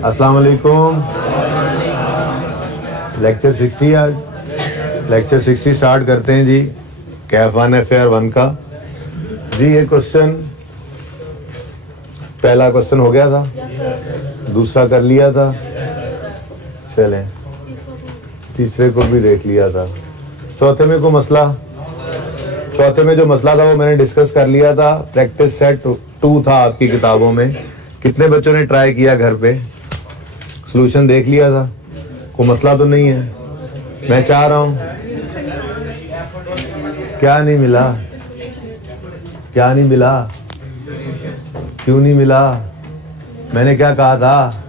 अस्सलाम वालेकुम। लेक्चर 60 आज लेक्चर 60 स्टार्ट करते हैं जी। कैफ 1 FAR 1 का जी। ये क्वेश्चन, पहला क्वेश्चन हो गया था, दूसरा कर लिया था, चलें तीसरे को भी देख लिया था। चौथे में को मसला, चौथे में जो मसला था वो मैंने डिस्कस कर लिया था। प्रैक्टिस सेट 2 था आपकी किताबों में। कितने बच्चों ने ट्राई किया घर पे? सॉल्यूशन देख लिया था? कोई मसला तो नहीं है? मैं चाह रहा हूं, क्या नहीं मिला? क्या नहीं मिला? क्यों नहीं मिला? मैंने क्या कहा था?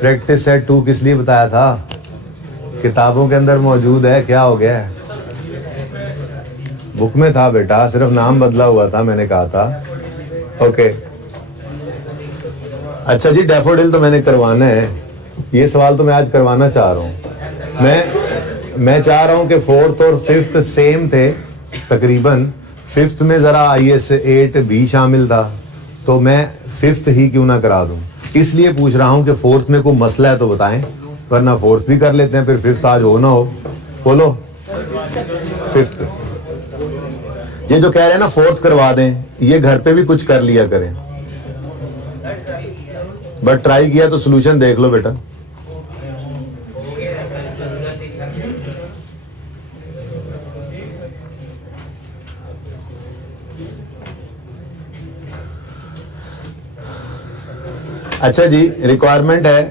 प्रैक्टिस सेट 2 किस लिए बताया था? किताबों के अंदर मौजूद है। क्या हो गया? बुक में था बेटा, सिर्फ नाम बदला हुआ था, मैंने कहा था। ओके अच्छा जी। डैफोडिल तो मैंने करवाना है, ये सवाल तो मैं आज करवाना चाह रहा हूँ। मैं चाह रहा हूँ कि 4th और 5th सेम थे तकरीबन। 5th में जरा IS 8 भी शामिल था, तो मैं 5th ही क्यों ना करा दूं। इसलिए पूछ रहा हूँ कि 4th में कोई मसला है तो बताएं, वरना 4th भी कर लेते हैं, फिर 5th आज हो ना हो। बोलो 5th। ये जो कह रहे हैं ना 4th करवा दें, ये घर पे भी कुछ कर लिया करें। बट ट्राई किया तो सॉल्यूशन देख लो बेटा। अच्छा जी, रिक्वायरमेंट है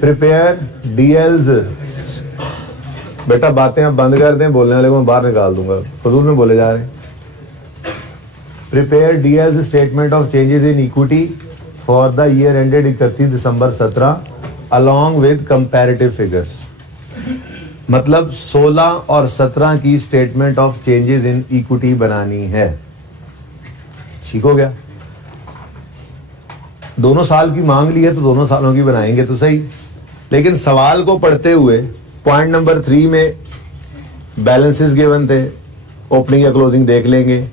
प्रिपेयर DLs। बेटा बातें अब बंद कर दें, बोलने वाले को मैं बाहर निकाल दूंगा, फजूल में बोले जा रहे हैं। Prepare DLs statement of changes in equity for the year ended 31 December 17 along with comparative figures. मतलब 16 और 17 की statement of changes in equity बनानी है। ठीक हो गया? दोनों साल की मांग ली है तो दोनों सालों की बनाएंगे तो सही। लेकिन सवाल को पढ़ते हुए पॉइंट नंबर 3 में बैलेंसेस गिवन थे, ओपनिंग या क्लोजिंग देख लेंगे।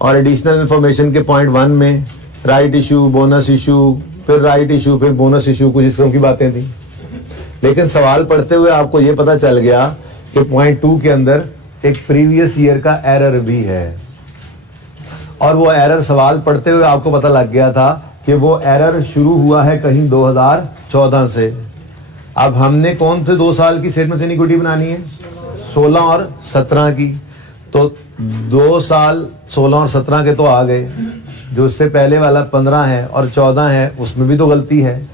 और एडिशनल इंफॉर्मेशन के पॉइंट 1 में राइट इशू, बोनस इशू, फिर राइट इशू, फिर बोनस इशू, कुछ इस तरह की बातें थी। लेकिन सवाल पढ़ते हुए आपको यह पता चल गया कि पॉइंट 2 के अंदर एक प्रीवियस ईयर का एरर भी है। और वो एरर सवाल पढ़ते हुए आपको पता लग गया था कि वो एरर शुरू हुआ है कहीं 2014 से। अब हमने कौन से 2 साल की स्टेटमेंट इन इक्विटी बनानी है? 16 और 17 की। तो 2 साल 16 और 17 के तो आ गए, जो इससे पहले वाला 15 है और 14 है, उसमें भी तो गलती है।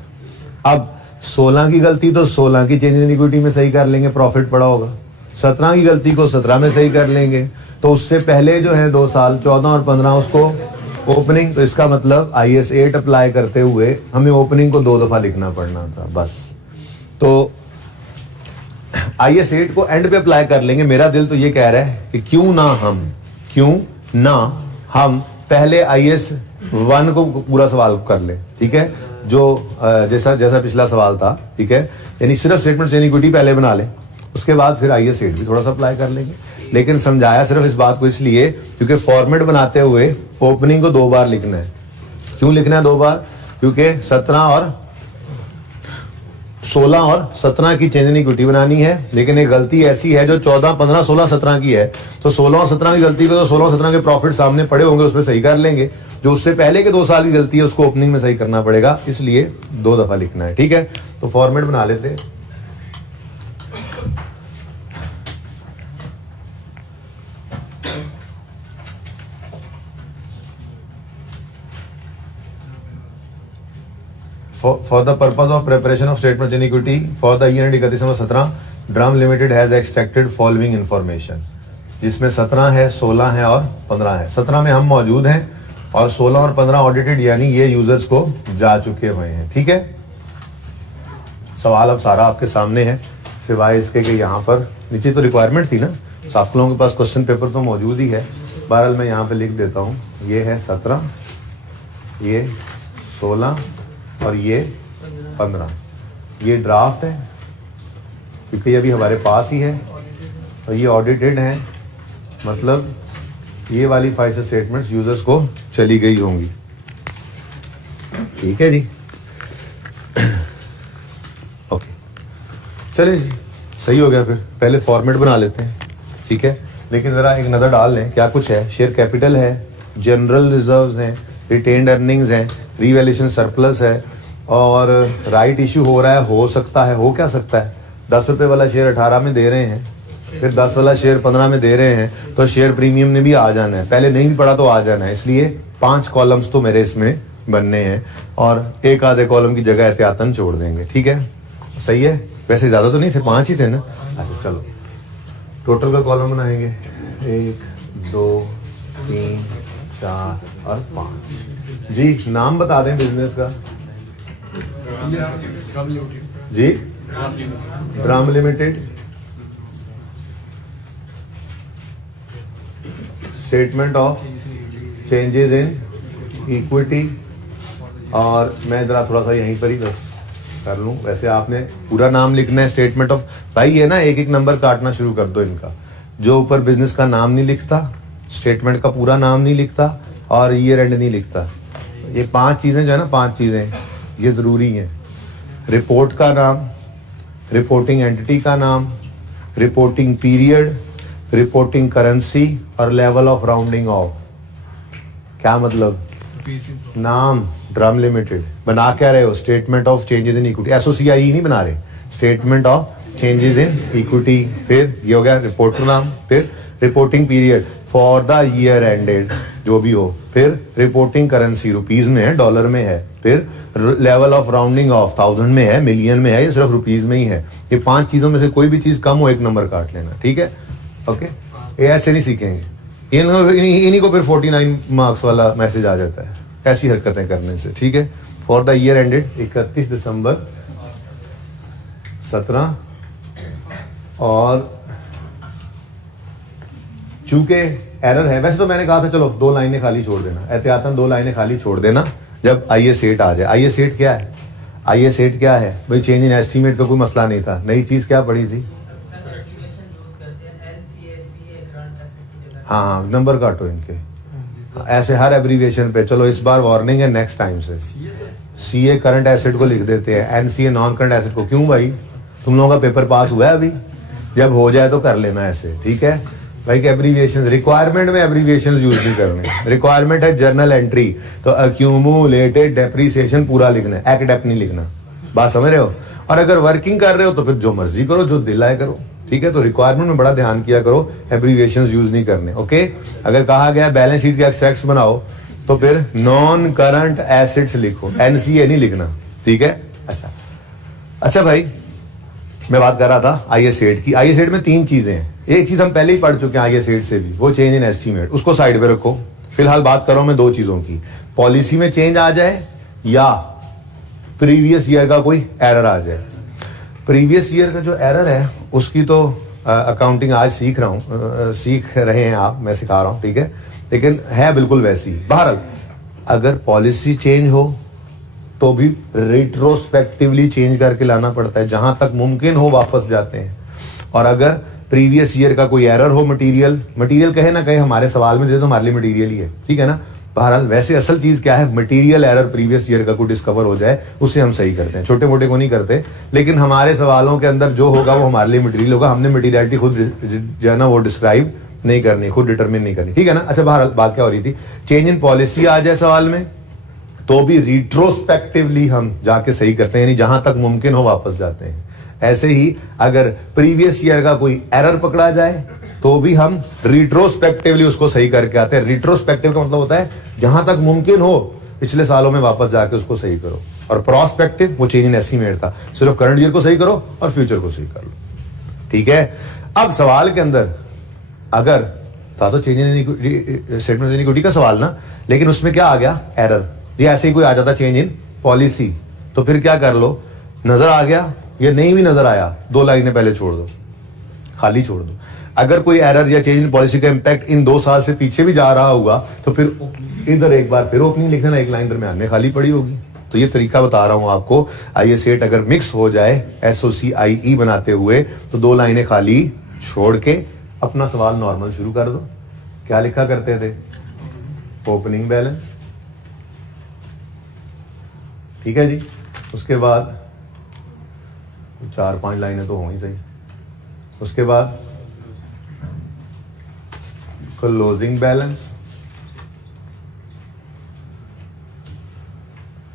अब 16 की गलती तो 16 की चेंज इन इक्विटी में सही कर लेंगे, प्रॉफिट पड़ा होगा। 17 की गलती को 17 में सही कर लेंगे। तो उससे पहले जो है 2 साल 14 और 15 उसको ओपनिंग। तो इसका मतलब IS 8 अप्लाई करते हुए हमें ओपनिंग को 2 दफा लिखना पड़ना था बस। तो IS 8 को एंड पे अप्लाई कर लेंगे। मेरा दिल तो ये कह रहा है कि क्यों ना हम पहले IS 1 को पूरा सवाल कर ले। ठीक है, जो जैसा पिछला सवाल था। ठीक है, यानी सिर्फ स्टेटमेंट इन इक्विटी पहले बना ले, उसके बाद फिर IS 8 भी थोड़ा सा अप्लाई कर लेंगे। लेकिन समझाया सिर्फ इस बात को इसलिए क्योंकि फॉर्मेट बनाते हुए ओपनिंग को 2 बार लिखना है। क्यों लिखना है 2 बार? क्योंकि 16 और 17 की चेंज इन इक्विटी बनानी है। लेकिन एक गलती ऐसी है जो 14, 15, 16, 17 की है। तो 16 और 17 की गलती को तो 16 और 17 के प्रॉफिट सामने पड़े होंगे, उसमें सही कर लेंगे। जो उससे पहले के 2 साल की गलती है उसको ओपनिंग में सही करना पड़ेगा, इसलिए 2 दफा लिखना है। ठीक है, तो फॉर्मेट बना लेते हैं। For the purpose of preparation of statement in equity for the year ending 31/17, drum limited has extracted following information, जिसमें 17 है, 16 है और 15 है। 17 में हम मौजूद हैं और 16 और 15 ऑडिटेड, यानी ये यूजर्स को जा चुके हुए हैं। ठीक है, सवाल अब सारा आपके सामने है, सिवाय इसके कि यहाँ पर नीचे तो रिक्वायरमेंट थी ना, तो आप लोगों के पास क्वेश्चन पेपर तो मौजूद ही है। बहरहाल मैं यहाँ पे लिख देता हूँ, ये है 17, ये 16 और ये 15। ये ड्राफ्ट है क्योंकि ये अभी हमारे पास ही है, और ये ऑडिटेड है, मतलब ये वाली फाइनेंशियल स्टेटमेंट्स यूजर्स को चली गई होंगी। ठीक है जी। चले जी, सही हो गया। फिर पहले फॉर्मेट बना लेते हैं, ठीक है। लेकिन ज़रा एक नज़र डाल लें क्या कुछ है। शेयर कैपिटल है, जनरल रिजर्व्स हैं, रिटेन्ड अर्निंग्स हैं, रीवैल्यूएशन सरप्लस है, और राइट इशू हो रहा है, हो सकता है, हो क्या सकता है, 10 रुपये वाला शेयर 18 में दे रहे हैं, फिर 10 वाला शेयर 15 में दे रहे हैं, तो शेयर प्रीमियम ने भी आ जाना है। पहले नहीं भी पड़ा तो आ जाना है, इसलिए 5 कॉलम्स तो मेरे इसमें बनने हैं, और एक आधे कॉलम की जगह एहतियातन छोड़ देंगे, ठीक है। सही है, वैसे ज़्यादा तो नहीं थे, 5 ही थे ना। अच्छा चलो, टोटल का कॉलम बनाएंगे 1 2 3 4 और 5 जी। नाम बता दें बिजनेस का जी। Brahm limited. Statement of changes in equity, और मैं जरा थोड़ा सा यहीं पर ही बस कर लूं। वैसे आपने पूरा नाम लिखना है, स्टेटमेंट ऑफ। भाई ये ना एक एक नंबर काटना शुरू कर दो इनका। जो ऊपर बिजनेस का नाम नहीं लिखता, स्टेटमेंट का पूरा नाम नहीं लिखता, और ईयर एंड नहीं लिखता, ये 5 चीजें जो है ना, 5 चीजें ये जरूरी हैं। रिपोर्ट का नाम, रिपोर्टिंग एंटिटी का नाम, रिपोर्टिंग पीरियड, रिपोर्टिंग करेंसी, और लेवल ऑफ राउंडिंग ऑफ। क्या मतलब? नाम ड्रम लिमिटेड बना क्या रहे हो? Statement of changes in equity, SOCI नहीं बना रहे, statement of changes in equity. फिर ये हो गया रिपोर्ट का नाम, फिर reporting period for the year ended जो भी हो, फिर रिपोर्टिंग करेंसी रुपीज में है, डॉलर में है, फिर लेवल ऑफ राउंडिंग ऑफ 1000 में है, मिलियन में है, ये सिर्फ रुपीज में ही है। ये 5 चीजों में से कोई भी चीज कम हो, एक नंबर काट लेना, ठीक है। ओके, ये ऐसे नहीं सीखेंगे, इन्हीं को फिर 49 मार्क्स वाला मैसेज आ जाता है ऐसी हरकतें करने से, ठीक है। फॉर द ईयर एंडेड 31 दिसंबर 17, और चूंकि एरर है, वैसे तो मैंने कहा था चलो 2 लाइनें खाली छोड़ देना, एहतियातन 2 लाइनें खाली छोड़ देना जब आईए सेट आ जाए। आईए सेट क्या है? आईए सेट क्या है भाई? चेंज इन एस्टीमेट का कोई मसला नहीं था। नई चीज क्या पड़ी थी? हाँ, नंबर काटो इनके, ऐसे हर एब्रीविएशन पे। चलो इस बार वार्निंग है, नेक्स्ट टाइम से सीए करंट एसेट को लिख देते हैं, एनसीए नॉन करंट एसेट को। क्यों भाई? तुम लोगों का पेपर पास हुआ है अभी? जब हो जाए तो कर लेना ऐसे, ठीक है भाई। कि एब्रीविएशन, रिक्वायरमेंट में एब्रीविएशन यूज नहीं करने। रिक्वायरमेंट है जर्नल एंट्री, तो अक्यूमुलेटेड डेप्रीसिएशन पूरा लिखना है, एक्डेप नहीं लिखना। बात समझ रहे हो? और अगर वर्किंग कर रहे हो तो फिर जो मर्जी करो, जो दिल आए करो, ठीक है। तो रिक्वायरमेंट में बड़ा ध्यान किया करो, एब्रीविएशंस यूज नहीं करने, ओके। अगर कहा गया बैलेंस शीट के एक्सट्रैक्ट्स बनाओ तो फिर नॉन करंट एसेट्स लिखो, एनसीए नहीं लिखना, ठीक है। अच्छा भाई, मैं बात कर रहा था आईए सेट की। आईए सेट में 3 चीजें हैं। एक चीज हम पहले ही पढ़ चुके हैं आईए सेट से भी, वो चेंज इन एस्टीमेट, उसको साइड पे रखो। फिलहाल बात कर रहा हूं मैं 2 चीजों की, पॉलिसी में चेंज आ जाए या प्रीवियस ईयर का कोई एरर आ जाए। प्रीवियस ईयर का जो एरर है उसकी तो अकाउंटिंग आज सीख रहे हैं आप, मैं सिखा रहा हूं, ठीक है। लेकिन है बिल्कुल वैसी। बहरहाल अगर पॉलिसी चेंज हो तो भी रिट्रोस्पेक्टिवली चेंज करके लाना पड़ता है, जहां तक मुमकिन हो वापस जाते हैं। और अगर प्रीवियस ईयर का कोई एरर हो, मटेरियल कहे ना कहे, हमारे सवाल में दे तो हमारे लिए मटेरियल ही है, ठीक है ना। बहरहाल वैसे असल चीज क्या है, मटेरियल एरर प्रीवियस ईयर का कोई डिस्कवर हो जाए उससे हम सही करते हैं, छोटे मोटे को नहीं करते। लेकिन हमारे सवालों के अंदर जो होगा वो हमारे लिए मटेरियल होगा, हमने मटेरियलिटी खुद जो है ना वो डिस्क्राइब नहीं करनी, खुद डिटरमिन नहीं करनी, ठीक है ना। अच्छा, बहरहाल बात क्या हो रही थी, चेंज इन पॉलिसी आ जाए सवाल में तो भी रिट्रोस्पेक्टिवली हम जाके सही करते हैं, यानी जहां तक मुमकिन हो वापस जाते हैं। ऐसे ही अगर प्रीवियस ईयर का कोई एरर पकड़ा जाए तो भी हम रिट्रोस्पेक्टिवली उसको सही करके आते हैं। रिट्रोस्पेक्टिव का मतलब होता है जहां तक मुमकिन हो पिछले सालों में वापस जाके उसको सही करो, और प्रोस्पेक्टिव वो चेंज इन एस्टीमेट था, सिर्फ करंट ईयर को सही करो और फ्यूचर को सही कर लो, ठीक है। अब सवाल के अंदर अगर था तो change in statement in equity का सवाल ना, लेकिन उसमें क्या आ गया, एरर। ये ऐसे ही कोई आ जाता चेंज इन पॉलिसी, तो फिर क्या कर लो, नजर आ गया या नहीं भी नजर आया, 2 लाइनें पहले छोड़ दो, खाली छोड़ दो। अगर कोई एरर या चेंज इन पॉलिसी का इंपैक्ट इन 2 साल से पीछे भी जा रहा होगा तो फिर इधर एक बार फिर ओपनिंग लिख देना, 1 लाइन दरमियान में खाली पड़ी होगी। तो ये तरीका बता रहा हूं आपको। आईए सेट अगर मिक्स हो जाए SOCIE बनाते हुए तो 2 लाइनें खाली छोड़ के अपना सवाल नॉर्मल शुरू कर दो। क्या लिखा करते थे, ओपनिंग बैलेंस, ठीक है जी। उसके बाद 4-5 लाइनें तो हों ही सही। उसके बाद क्लोजिंग बैलेंस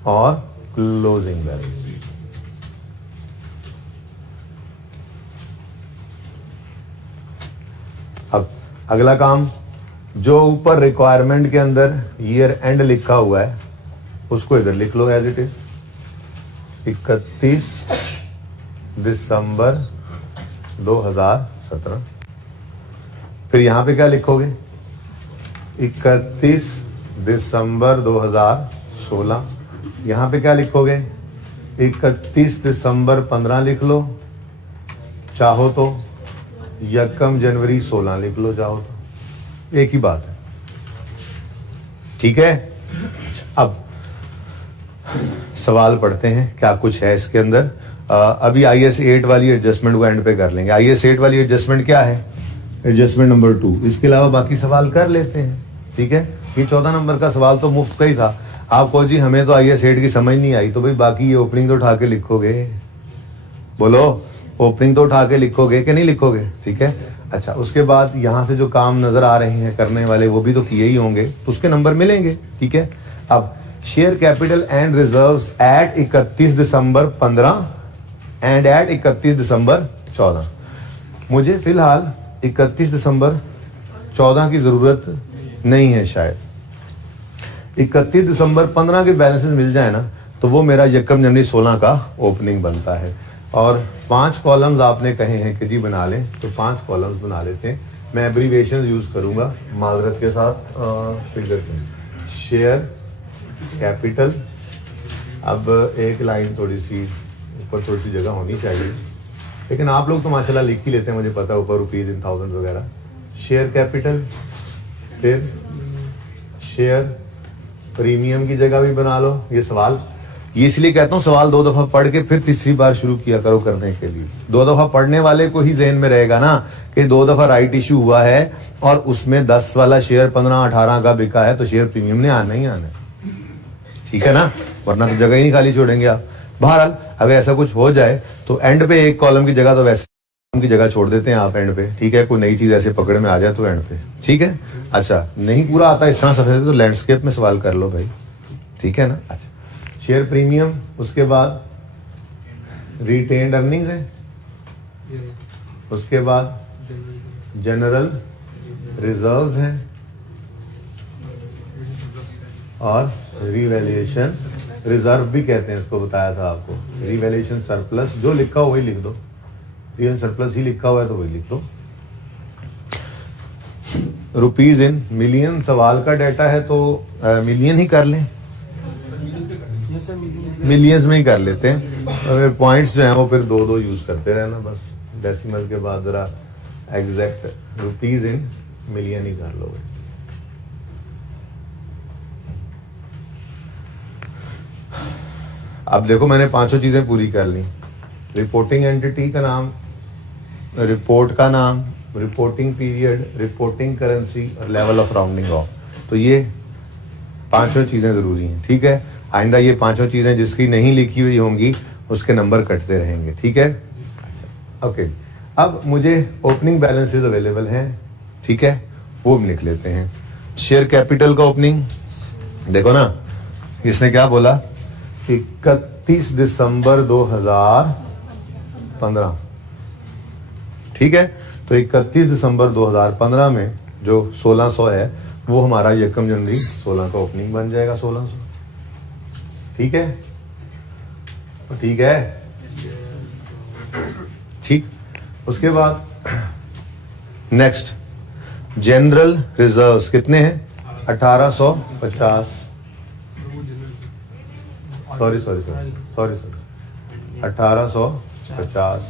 और क्लोजिंग बैलेंस। अब अगला काम, जो ऊपर रिक्वायरमेंट के अंदर ईयर एंड लिखा हुआ है उसको इधर लिख लो एज इट इज, 31 दिसंबर 2017। फिर यहां पे क्या लिखोगे, 31 दिसंबर 2016। यहां पे क्या लिखोगे, 31 दिसंबर 15 लिख लो चाहो तो, 1 जनवरी 16 लिख लो चाहो तो, एक ही बात है। ठीक है, अब सवाल पढ़ते हैं क्या कुछ है इसके अंदर। अभी IS 8 वाली एडजस्टमेंट को एंड पे कर लेंगे। IS 8 वाली एडजस्टमेंट क्या है, एडजस्टमेंट नंबर 2। इसके अलावा बाकी सवाल कर लेते हैं। ठीक है, ये 14 नंबर का सवाल तो मुफ्त का ही था। आपको जी हमें तो IS 8 की समझ नहीं आई, तो भाई बाकी ये ओपनिंग तो उठा के लिखोगे, बोलो ओपनिंग तो उठा के लिखोगे कि नहीं लिखोगे। ठीक है, अच्छा उसके बाद यहाँ से जो काम नजर आ रहे हैं करने वाले वो भी तो किए ही होंगे, तो उसके नंबर मिलेंगे। ठीक है, अब share capital and reserves at 31 दिसंबर 15 एंड एट 31 दिसंबर 14। मुझे फिलहाल 31 दिसंबर 14 की जरूरत नहीं है, शायद 31 दिसंबर 15 के बैलेंसेस मिल जाए ना तो वो मेरा 1 जनवरी 16 का ओपनिंग बनता है। और 5 कॉलम्स आपने कहे हैं कि जी बना लें, तो 5 कॉलम्स बना लेते हैं। मैं एब्रीविएशंस यूज करूंगा माजरत के साथ। फिगर शेयर कैपिटल, अब एक लाइन थोड़ी सी ऊपर थोड़ी सी जगह होनी चाहिए, लेकिन आप लोग तो माशाल्लाह लिख ही लेते हैं, मुझे पता है ऊपर रुपीज इन थाउजेंड वगैरह। शेयर कैपिटल, फिर शेयर प्रीमियम की जगह भी बना लो। ये सवाल ये इसलिए कहता हूँ, सवाल 2 दफा पढ़ के फिर तीसरी बार शुरू किया करो करने के लिए। 2 दफा पढ़ने वाले को ही जहन में रहेगा ना कि 2 दफा राइट इशू हुआ है और उसमें 10 वाला शेयर 15-18 का बिका है, तो शेयर प्रीमियम ने आना ही आना है। ठीक है ना, वरना तो जगह ही नहीं खाली छोड़ेंगे आप। बहरहाल अगर ऐसा कुछ हो जाए तो एंड पे एक कॉलम की जगह तो वैसे की जगह छोड़ देते हैं आप एंड पे। ठीक है, कोई नई चीज ऐसे पकड़ में आ जाए तो एंड पे। ठीक है, अच्छा नहीं पूरा आता इस तरह सफेद तो लैंडस्केप में सवाल कर लो भाई। ठीक है ना, अच्छा शेयर प्रीमियम, उसके बाद रिटेन्ड अर्निंग्स है, उसके बाद जनरल रिजर्व्स हैं और रिवैल्यूएशन रिजर्व भी कहते हैं इसको, बताया था आपको। रिवैल्यूएशन सरप्लस, जो लिखा हो वही लिख दो, रियल सरप्लस ही लिखा हुआ है तो वही लिख दो। रुपीज इन मिलियन, सवाल का डाटा है तो मिलियन ही कर लें, मिलियंस में ही कर लेते हैं। और पॉइंट्स जो हैं वो फिर 2-2 यूज करते रहना बस, डेसिमल के बाद जरा एग्जैक्ट रुपीज इन मिलियन ही कर लो। अब देखो मैंने 5 चीजें पूरी कर ली। रिपोर्टिंग एंटिटी का नाम, रिपोर्ट का नाम, रिपोर्टिंग पीरियड, रिपोर्टिंग करेंसी और लेवल ऑफ राउंडिंग ऑफ। तो ये 5 चीजें जरूरी हैं। ठीक है, आइंदा ये 5 चीजें जिसकी नहीं लिखी हुई होंगी उसके नंबर कटते रहेंगे। ठीक है, अच्छा ओके। अब मुझे ओपनिंग बैलेंसेस अवेलेबल हैं, ठीक है, वो भी लिख लेते हैं। शेयर कैपिटल का ओपनिंग देखो ना, इसने क्या बोला, 31 दिसंबर 2015। ठीक है, तो 31 दिसंबर 2015 में जो 1600 है वो हमारा 1 जनवरी 16 का ओपनिंग बन जाएगा 1600। ठीक है, ठीक है, ठीक। उसके बाद नेक्स्ट जनरल रिजर्व्स कितने हैं, 1850, सॉरी 1850।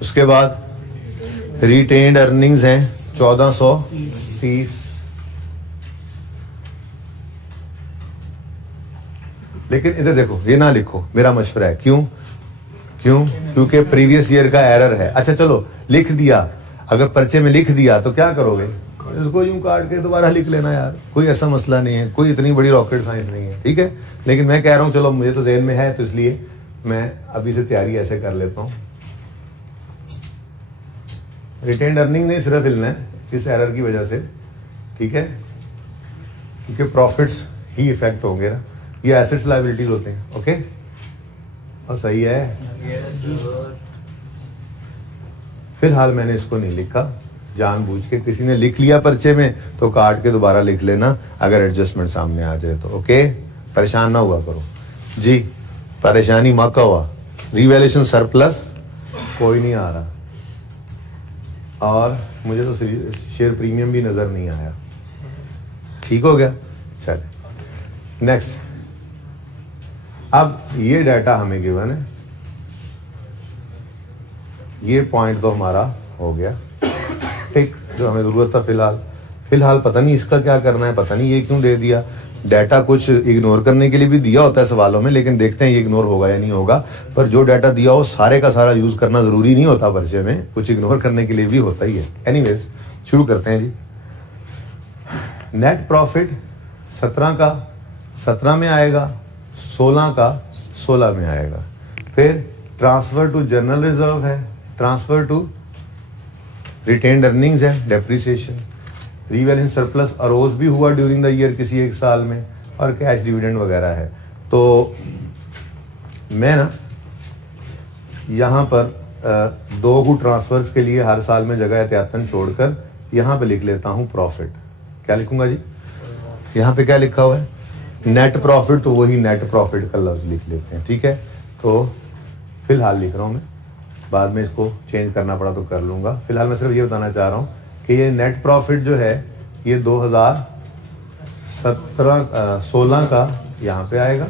उसके बाद रिटेन्ड अर्निंग्स हैं 1430। लेकिन इधर देखो, ये ना लिखो, मेरा मशवरा है। क्यों? क्योंकि प्रीवियस ईयर का एरर है। अच्छा चलो लिख दिया, अगर पर्चे में लिख दिया तो क्या करोगे, इसको यूं काट के दोबारा लिख लेना यार, कोई ऐसा मसला नहीं है, कोई इतनी बड़ी रॉकेट साइंस नहीं है। ठीक है, लेकिन मैं कह रहा हूं चलो मुझे तो ज़हन में है तो इसलिए मैं अभी से तैयारी ऐसे कर लेता हूं। रिटेन्ड अर्निंग नहीं सिर्फ हिलना है इस एरर की वजह से, ठीक है, क्योंकि प्रॉफिट्स ही इफेक्ट होंगे ना, ये एसेट्स लायबिलिटीज होते हैं। ओके, और सही है। फिलहाल मैंने इसको नहीं लिखा जानबूझ के, किसी ने लिख लिया पर्चे में तो काट के दोबारा लिख लेना अगर एडजस्टमेंट सामने आ जाए तो। ओके, परेशान ना हुआ करो जी, परेशानी मत हुआ। रिवैल्यूएशन सरप्लस कोई नहीं आ रहा, और मुझे तो शेयर प्रीमियम भी नजर नहीं आया। ठीक हो गया, चले नेक्स्ट। अब ये डाटा हमें गिवन है, ये पॉइंट तो हमारा हो गया, ठीक, जो हमें जरूरत था। फिलहाल पता नहीं इसका क्या करना है, पता नहीं ये क्यों दे दिया। डाटा कुछ इग्नोर करने के लिए भी दिया होता है सवालों में, लेकिन देखते हैं ये इग्नोर होगा या नहीं होगा। पर जो डाटा दिया हो सारे का सारा यूज करना जरूरी नहीं होता पर्चे में, कुछ इग्नोर करने के लिए भी होता ही है। एनीवेज शुरू करते हैं जी। नेट प्रॉफिट 17 का 17 में आएगा, 16 का 16 में आएगा। फिर ट्रांसफर टू जनरल रिजर्व है, ट्रांसफर टू रिटेन्ड अर्निंग्स है, डेप्रिसिएशन, रिवैल्यूएशन सरप्लस अरोज भी हुआ ड्यूरिंग द ईयर किसी एक साल में, और कैश डिविडेंड वगैरह है। तो मैं ना यहाँ पर दो को ट्रांसफर्स के लिए हर साल में जगह एहतियातन छोड़कर यहाँ पे लिख लेता हूँ प्रॉफिट। क्या लिखूंगा जी? यहाँ पे क्या लिखा हुआ है? नेट प्रॉफिट, तो वही नेट प्रॉफिट का लफ्ज लिख लेते हैं। ठीक है, तो फिलहाल लिख रहा हूँ मैं, बाद में इसको चेंज करना पड़ा तो कर लूंगा। फिलहाल मैं सिर्फ ये बताना चाह रहा हूँ कि ये नेट प्रॉफिट जो है ये 2016 का यहाँ पे आएगा,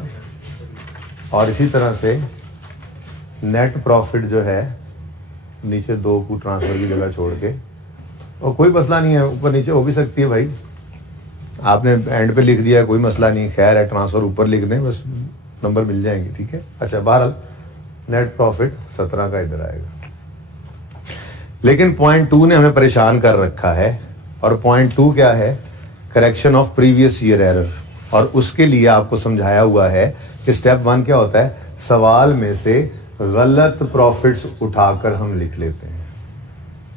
और इसी तरह से नेट प्रॉफिट जो है नीचे दो को ट्रांसफर की जगह छोड़ के, और कोई मसला नहीं है, ऊपर नीचे हो भी सकती है भाई, आपने एंड पे लिख दिया कोई मसला नहीं, खैर है, ट्रांसफर ऊपर लिख दें बस नंबर मिल जाएंगे। ठीक है, अच्छा, बहरहाल नेट प्रॉफिट 17 का इधर आएगा। लेकिन पॉइंट 2 ने हमें परेशान कर रखा है, और पॉइंट 2 क्या है? Correction of previous year error. और उसके लिए आपको समझाया हुआ है कि स्टेप 1 क्या होता है, सवाल में से गलत प्रॉफिट्स उठाकर हम लिख लेते हैं।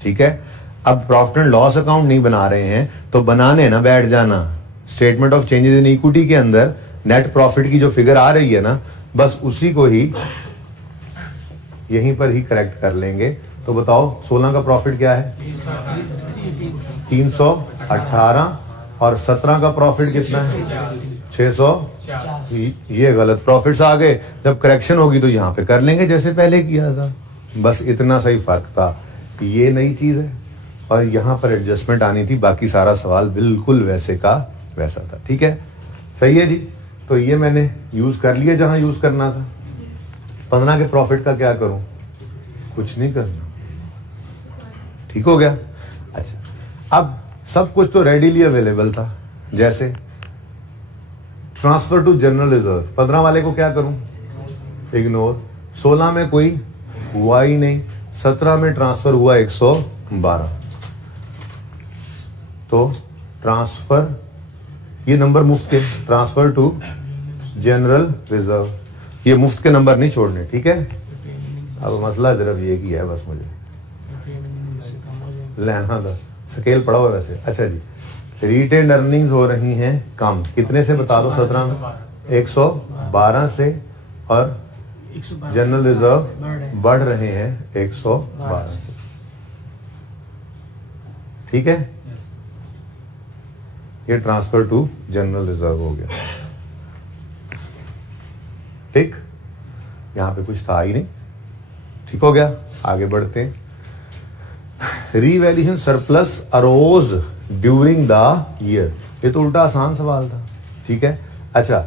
ठीक है, अब प्रॉफिट एंड लॉस अकाउंट नहीं बना रहे हैं तो बनाने ना बैठ जाना। Statement of changes in equity के अंदर नेट प्रॉफिट की जो फिगर आ रही है ना, बस उसी को ही यहीं पर ही करेक्ट कर लेंगे। तो बताओ 16 का प्रॉफिट क्या है? 318, और 17 का प्रॉफिट कितना है? 600। ये गलत प्रॉफिट्स आ गए, जब करेक्शन होगी तो यहाँ पे कर लेंगे जैसे पहले किया था, बस इतना सही फर्क था। ये नई चीज है, और यहाँ पर एडजस्टमेंट आनी थी, बाकी सारा सवाल बिल्कुल वैसे का वैसा था। ठीक है, सही है जी। तो ये मैंने यूज कर लिया जहां यूज करना था। 15 के प्रॉफिट का क्या करूं? कुछ नहीं करना। ठीक हो गया। अच्छा, अब सब कुछ तो रेडीली अवेलेबल था, जैसे ट्रांसफर टू जनरल रिजर्व। 15 वाले को क्या करूं? इग्नोर। 16 में कोई हुआ ही नहीं, 17 में ट्रांसफर हुआ 112। तो ट्रांसफर, ये नंबर मुफ्त के, ट्रांसफर टू जनरल रिजर्व, ये मुफ्त के नंबर नहीं छोड़ने। ठीक है, अब मसला सिर्फ ये की है, बस मुझे लेना था, स्केल पड़ा हुआ वैसे। अच्छा जी, रिटेन्ड अर्निंग्स हो रही हैं कम, कितने से बता दो? 17 में 112 से, और जनरल रिजर्व बढ़ रहे हैं 112 से। ठीक है, ये ट्रांसफर टू जनरल रिजर्व हो गया। ठीक, यहां पे कुछ था ही नहीं। ठीक हो गया, आगे बढ़ते हैं। Revaluation surplus arose during the year, ये तो उल्टा आसान सवाल था। ठीक है, अच्छा,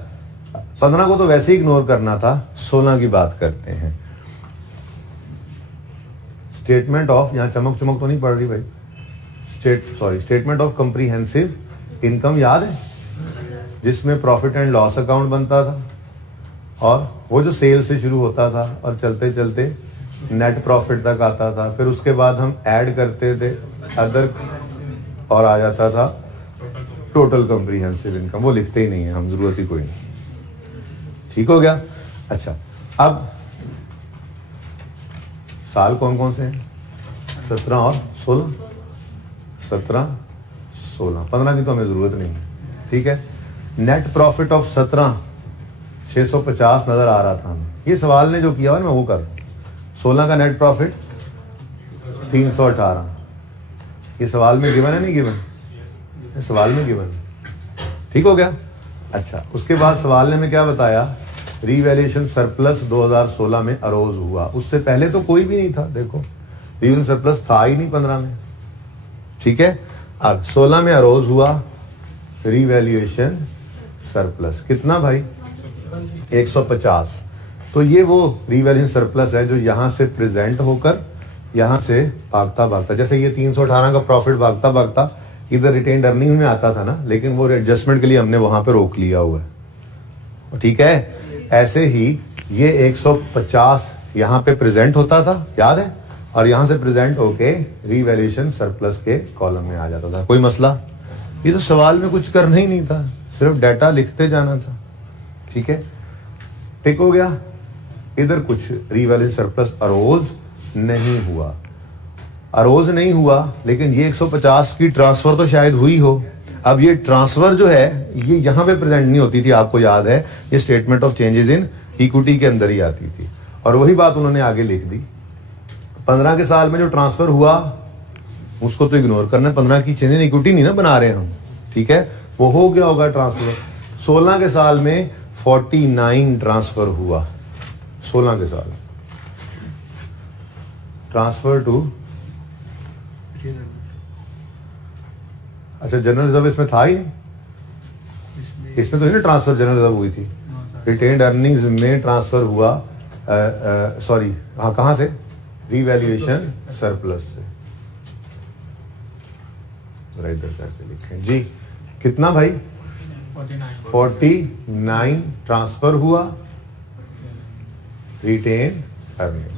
15 को तो वैसे ही इग्नोर करना था, 16 की बात करते हैं। स्टेटमेंट ऑफ, यहां चमक चमक तो नहीं पड़ रही भाई, स्टेटमेंट ऑफ कंप्रीहेंसिव इनकम याद है, जिसमें प्रॉफिट एंड लॉस अकाउंट बनता था, और वो जो सेल से शुरू होता था और चलते चलते नेट प्रॉफिट तक आता था। फिर उसके बाद हम ऐड करते थे अदर, और आ जाता था टोटल कंप्रीहेंसिव इनकम। वो लिखते ही नहीं है हम, जरूरत ही कोई नहीं। ठीक हो गया। अच्छा, अब साल कौन कौन से हैं? 17 और 16, 17, 16, 15 की तो हमें ज़रूरत नहीं है, ठीक है। नेट प्रॉफिट ऑफ 17 650 नज़र आ रहा था हमें। ये सवाल ने जो किया हुआ मैं वो कर, 16 का नेट प्रॉफिट 318, ये सवाल में गिवन है नहीं गिवन? ये सवाल में गिवन, ठीक हो गया। अच्छा, उसके बाद सवाल ने हमें क्या बताया? रीवैल्यूएशन सरप्लस 2016 में अरोज हुआ। उससे पहले तो कोई भी नहीं था, देखो रीवैल्यूएशन सरप्लस था ही नहीं 15 में, ठीक है। अब 16 में अरोज हुआ रीवैल्यूएशन सरप्लस, कितना भाई? 150। तो ये वो रीवैल्यूएशन सरप्लस है जो यहां से प्रेजेंट होकर यहां से भागता भागता, जैसे ये 318 का प्रॉफिट भागता भागता इधर रिटेन्ड अर्निंग में आता था ना, लेकिन वो एडजस्टमेंट के लिए हमने वहां पे रोक लिया हुआ है, ठीक है। ऐसे ही ये 150 यहां पे प्रेजेंट होता था, याद है, और यहां से प्रेजेंट होके रीवैल्यूएशन सरप्लस के कॉलम में आ जाता था। कोई मसला? ये तो सवाल में कुछ करना ही नहीं था, सिर्फ डाटा लिखते जाना था, ठीक है। ठीक हो गया। इधर कुछ रीवैल्यूएशन सरप्लस अरोज नहीं हुआ, अरोज नहीं हुआ, लेकिन ये 150 की ट्रांसफर तो शायद हुई हो। अब ये ट्रांसफर जो है ये यहां पे प्रेजेंट नहीं होती थी, आपको याद है, ये statement of changes in equity के अंदर ही आती थी, और वही बात उन्होंने आगे लिख दी। 15 के साल में जो ट्रांसफर हुआ उसको तो इग्नोर करना, 15 की चेंज इन इक्विटी नहीं ना बना रहे हम, ठीक है, वो हो गया होगा ट्रांसफर। 16 के साल में 49 ट्रांसफर हुआ, 16 के साल ट्रांसफर टू, अच्छा जनरल रिजर्व इसमें था ही नहीं, इसमें तो नहीं ट्रांसफर जनरल रिजर्व हुई थी, रिटेन्ड अर्निंग्स में ट्रांसफर हुआ, सॉरी हाँ, कहां से? रीवैल्यूएशन सरप्लस से। इधर करके लिखें जी, कितना भाई? 49 ट्रांसफर हुआ रिटेन अर्निंग।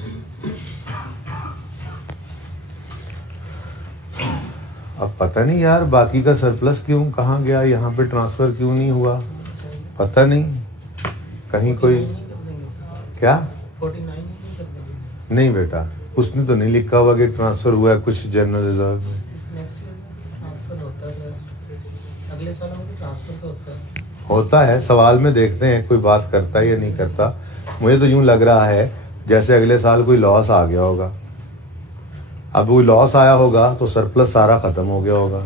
अब पता नहीं यार बाकी का सरप्लस क्यों कहाँ गया, यहाँ पे ट्रांसफर क्यों नहीं हुआ, पता नहीं, कहीं कोई क्या? 49 नहीं बेटा, उसने तो नहीं लिखा हुआ कि ट्रांसफर हुआ है कुछ जनरल रिजर्व में। अगले साल ट्रांसफर होता है, सवाल में देखते हैं कोई बात करता है या नहीं करता। मुझे तो यूं लग रहा है जैसे अगले साल कोई लॉस आ गया होगा, अब वो लॉस आया होगा तो सरप्लस सारा खत्म हो गया होगा,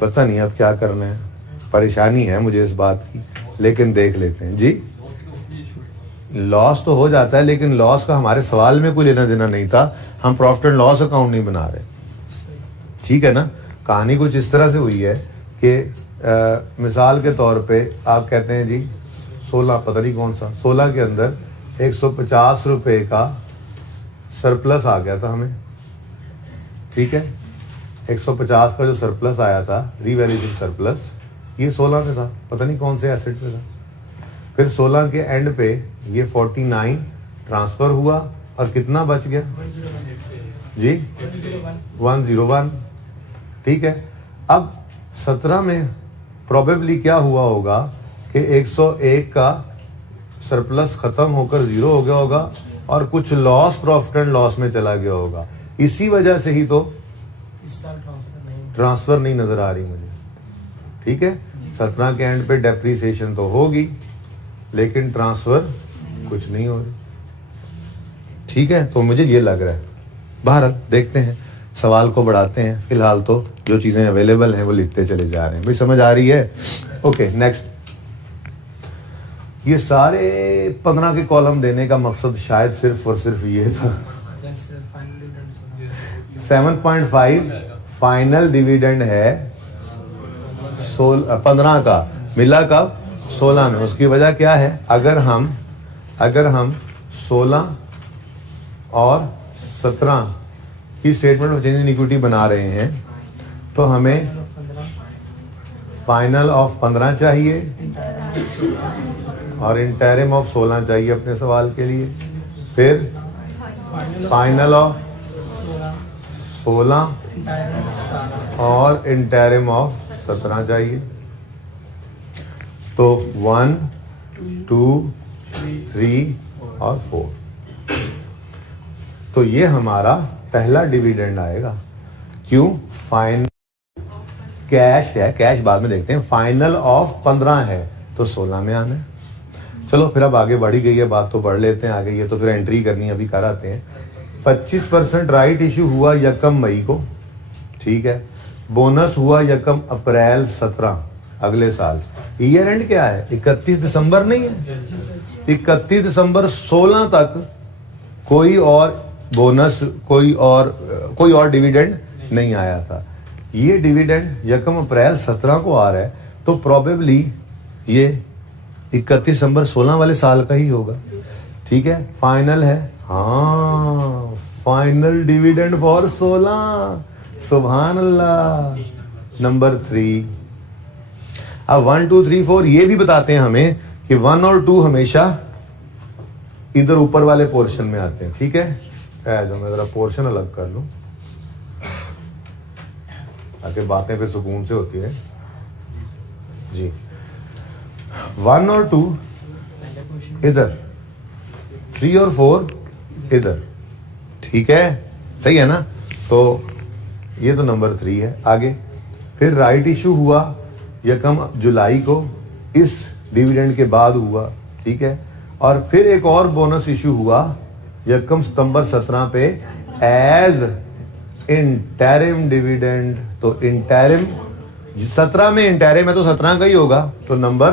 पता नहीं अब क्या करना है, परेशानी है मुझे इस बात की, लेकिन देख लेते हैं जी। लॉस तो हो जाता है, लेकिन लॉस का हमारे सवाल में कोई लेना देना नहीं था, हम प्रॉफिट एंड लॉस अकाउंट नहीं बना रहे, ठीक है ना। कहानी कुछ इस तरह से हुई है कि मिसाल के तौर पे आप कहते हैं जी 16, पता नहीं कौन सा, 16 के अंदर 150 रुपए का सरप्लस आ गया था हमें, ठीक है। 150 का जो सरप्लस आया था रीवैल्यूएशन सरप्लस, ये 16 में था, पता नहीं कौन से एसेट में था। फिर 16 के एंड पे ये 49 ट्रांसफर हुआ और कितना बच गया जी? 101, ठीक है। अब 17 में प्रोबेबली क्या हुआ होगा कि 101 का सरप्लस खत्म होकर 0 हो गया होगा और कुछ लॉस प्रॉफिट एंड लॉस में चला गया होगा, इसी वजह से ही तो इस साल ट्रांसफर नहीं नजर आ रही मुझे, ठीक है। 17 के एंड पे डेप्रीसिएशन तो होगी लेकिन ट्रांसफर कुछ नहीं हो रही, ठीक है। तो मुझे ये लग रहा है, बहरहाल देखते हैं, सवाल को बढ़ाते हैं, फिलहाल तो जो चीजें अवेलेबल हैं वो लिखते चले जा रहे हैं। भाई समझ आ रही है? Okay next. ये सारे 15 के कॉलम देने का मकसद शायद सिर्फ और सिर्फ ये था। 7.5 फाइनल डिविडेंड है 15 का, मिला कब? 16 में। उसकी वजह क्या है? अगर हम 16 और 17 की statement of change in equity बना रहे हैं तो हमें फाइनल ऑफ 15 चाहिए और इंटरिम ऑफ 16 चाहिए अपने सवाल के लिए, फिर फाइनल ऑफ 16 और इंटरिम ऑफ 17 चाहिए। तो 1, 2, 3 और 4 तो ये हमारा पहला डिविडेंड आएगा। क्यों? फाइनल कैश है, कैश बाद में देखते हैं। फाइनल ऑफ 15 है तो 16 में आना है। चलो फिर अब आगे बढ़ी गई है बात, तो बढ़ लेते हैं आगे। ये तो फिर एंट्री करनी है, अभी कराते हैं। 25% राइट इशू हुआ यकम मई को, ठीक है। बोनस हुआ यकम अप्रैल 17 अगले साल। ईयर एंड क्या है? 31 दिसंबर नहीं है? 31 दिसंबर 16 तक कोई और बोनस, कोई और डिविडेंड नहीं आया था। ये डिविडेंड यकम अप्रैल 17 को आ रहा है, तो प्रोबेबली ये 31 दिसंबर 16 वाले साल का ही होगा, ठीक है। फाइनल है, हाँ, फाइनल डिविडेंड फॉर 16, सुभान अल्लाह। नंबर 3। अब 1 2 3 4 ये भी बताते हैं हमें कि 1 और 2 हमेशा इधर ऊपर वाले पोर्शन में आते हैं, ठीक है। जो मैं जरा पोर्शन अलग कर लूं ताकि बातें फिर सुकून से होती है जी। 1 और 2 इधर, 3 और 4 इधर, ठीक है, सही है ना। तो ये तो नंबर 3 है। आगे फिर राइट इशू हुआ यकम जुलाई को, इस डिविडेंड के बाद हुआ, ठीक है। और फिर एक और बोनस इशू हुआ यकम सितंबर 17 पे एज इंटरिम डिविडेंड। तो इंटरिम 17 में इंटरिम है तो 17 का ही होगा, तो नंबर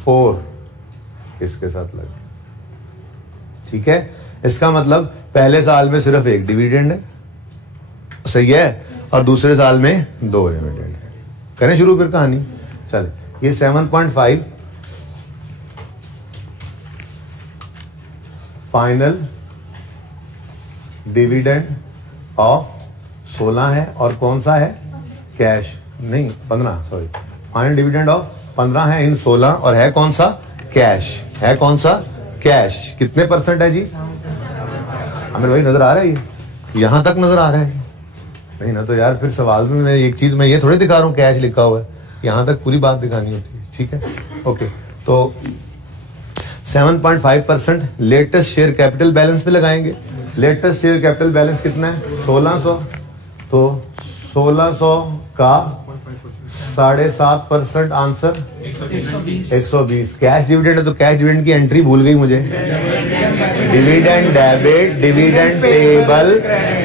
4 इसके साथ लग, ठीक है। इसका मतलब पहले साल में सिर्फ एक डिविडेंड है, सही है, और दूसरे साल में 2 डिविडेंड है। करें शुरू फिर कहानी, चले। ये 7.5 फाइनल डिविडेंड ऑफ 16 है, और कौन सा है? कैश नहीं, 15, सॉरी। फाइनल डिविडेंड ऑफ 15 है इन 16, और है कौन सा? कैश है। कौन सा? कैश। कितने % है जी? आमिर भाई नजर आ रहा है? ये यहां तक नजर आ रहा है? नहीं ना, तो यार फिर सवाल में मैं एक चीज, मैं ये थोड़ी दिखा रहा हूँ कैश लिखा हुआ है, यहां तक पूरी बात दिखानी होती है, ठीक है। ओके, तो 7.5% लेटेस्ट शेयर कैपिटल बैलेंस पे लगाएंगे। लेटेस्ट शेयर कैपिटल बैलेंस कितना है? 1600। तो 1600 का 7.5% आंसर 120। कैश डिविडेंड है तो कैश डिविडेंड की एंट्री भूल गई मुझे। डिविडेंड डेबिट, डिविडेंड पेएबल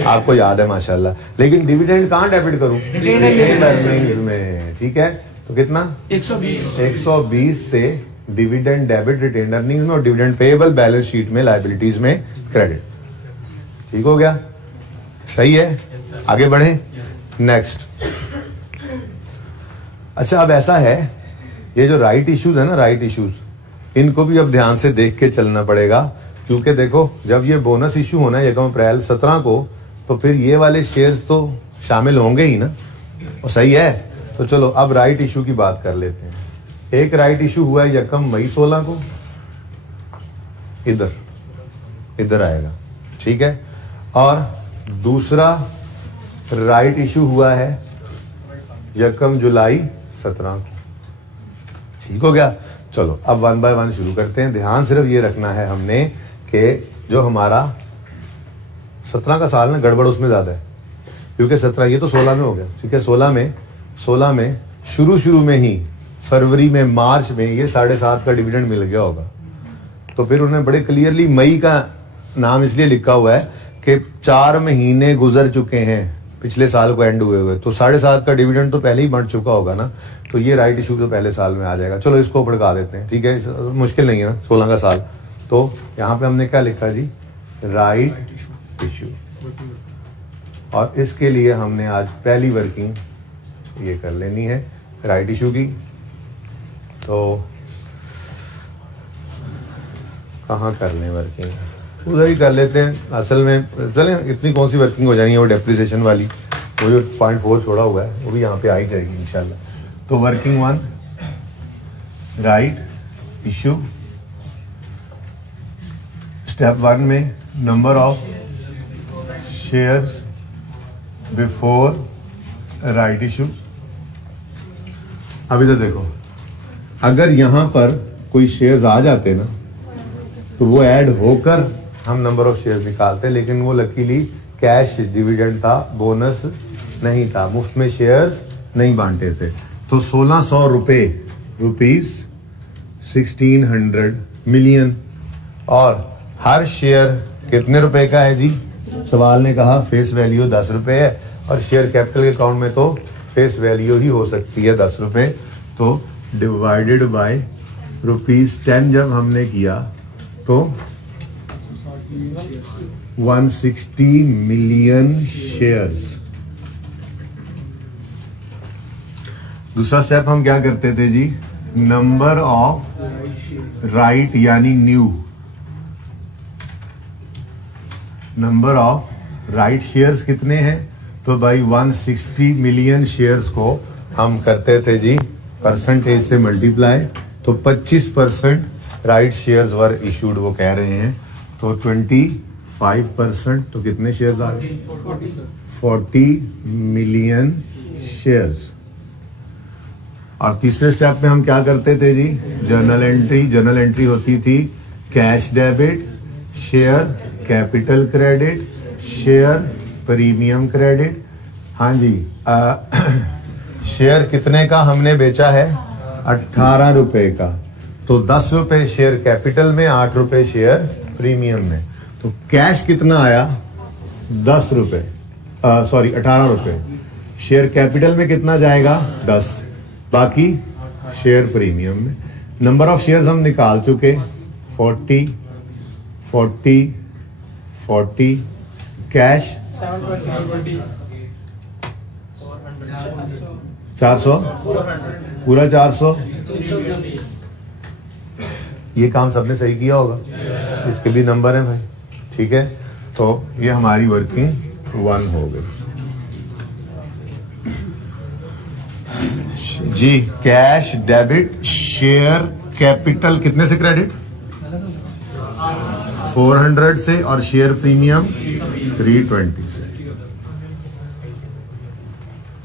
आपको याद है माशाल्लाह, लेकिन डिविडेंड कहाँ डेबिट करूं? अर्निंग्स में, ठीक है। तो कितना? 120 से डिविडेंड डेबिट रिटेन्ड अर्निंग्स में, और डिविडेंड पेएबल बैलेंस शीट में लायबिलिटीज में क्रेडिट। ठीक हो गया? सही है, आगे बढ़े। नेक्स्ट, अच्छा अब ऐसा है, ये जो राइट इश्यूज है ना, राइट इश्यूज, इनको भी अब ध्यान से देख के चलना पड़ेगा, क्योंकि देखो जब ये बोनस इशू होना है यकम अप्रैल 17 को, तो फिर ये वाले शेयर्स तो शामिल होंगे ही ना, और सही है। तो चलो अब राइट इशू की बात कर लेते हैं। एक राइट इशू हुआ है यकम मई 16 को, इधर आएगा, ठीक है। और दूसरा राइट इशू हुआ है यकम जुलाई 17 को, ठीक हो गया। चलो अब 1 बाय 1 शुरू करते हैं। ध्यान सिर्फ ये रखना है हमने कि जो हमारा 17 का साल ना, गड़बड़ उसमें ज्यादा है, क्योंकि 17 ये तो 16 में हो गया, ठीक है। 16 में शुरू में ही फरवरी में, मार्च में ये 7.5 का डिविडेंड मिल गया होगा। तो फिर उन्होंने बड़े क्लियरली मई का नाम इसलिए लिखा हुआ है कि 4 महीने गुजर चुके हैं पिछले साल को एंड हुए, तो 7.5 का डिविडेंड तो पहले ही बढ़ चुका होगा ना, तो ये राइट इशू तो पहले साल में आ जाएगा। चलो इसको भड़का देते हैं, ठीक है, मुश्किल नहीं है ना 16 का साल। तो यहाँ पे हमने क्या लिखा जी? Right issue. और इसके लिए हमने आज पहली वर्किंग ये कर लेनी है राइट इशू की। तो कहाँ कर लें वर्किंग? उधर ही कर लेते हैं असल में। चलें, इतनी कौन सी वर्किंग हो जाएंगी, वो डेप्रिसिएशन वाली, वो जो 0.4 छोड़ा हुआ है वो भी यहाँ पे आ ही जाएगी इंशाल्लाह। तो वर्किंग 1 राइट इशू। स्टेप 1 में number of shares before right issue. अभी तो देखो, अगर यहाँ पर कोई शेयर्स आ जाते ना, तो वो ऐड होकर हम नंबर ऑफ शेयर निकालते, लेकिन वो लकीली कैश डिविडेंड था, बोनस नहीं था, मुफ्त में शेयर्स नहीं बांटे थे। तो 1600 रुपये, रुपीज 1600 मिलियन। और हर शेयर कितने रुपए का है जी? सवाल ने कहा फेस वैल्यू 10 रुपए है, और शेयर कैपिटल के अकाउंट में तो फेस वैल्यू ही हो सकती है 10 रुपए। तो डिवाइडेड बाय ₹10 जब हमने किया तो 160 मिलियन शेयर्स। दूसरा स्टेप हम क्या करते थे जी? नंबर ऑफ राइट यानी new, number of right shares कितने हैं? तो भाई 160 मिलियन शेयर्स को हम करते थे जी परसेंटेज से मल्टीप्लाई, तो 25% राइट शेयर्स वर इशूड, वो कह रहे हैं। तो 25%, तो कितने शेयर्स आ गए? 40 मिलियन शेयर्स। और तीसरे स्टेप में हम क्या करते थे जी? Journal entry. जर्नल एंट्री होती थी cash debit, share capital credit, share premium credit. हाँ जी, शेयर कितने का हमने बेचा है? 18 रुपए का। तो 10 रुपए शेयर कैपिटल में, 8 रुपए शेयर प्रीमियम में। तो कैश कितना आया? 10 रुपए, सॉरी 18 रुपए। शेयर कैपिटल में कितना जाएगा? 10, बाकी शेयर प्रीमियम में। नंबर ऑफ शेयर्स हम निकाल चुके, 40 40 40। कैश 400, पूरा 400। ये काम सबने सही किया होगा, इसके भी नंबर हैं भाई, ठीक है। तो ये हमारी वर्किंग 1 हो गई जी। कैश डेबिट, शेयर कैपिटल कितने से क्रेडिट? 400 से, और शेयर प्रीमियम 320 से।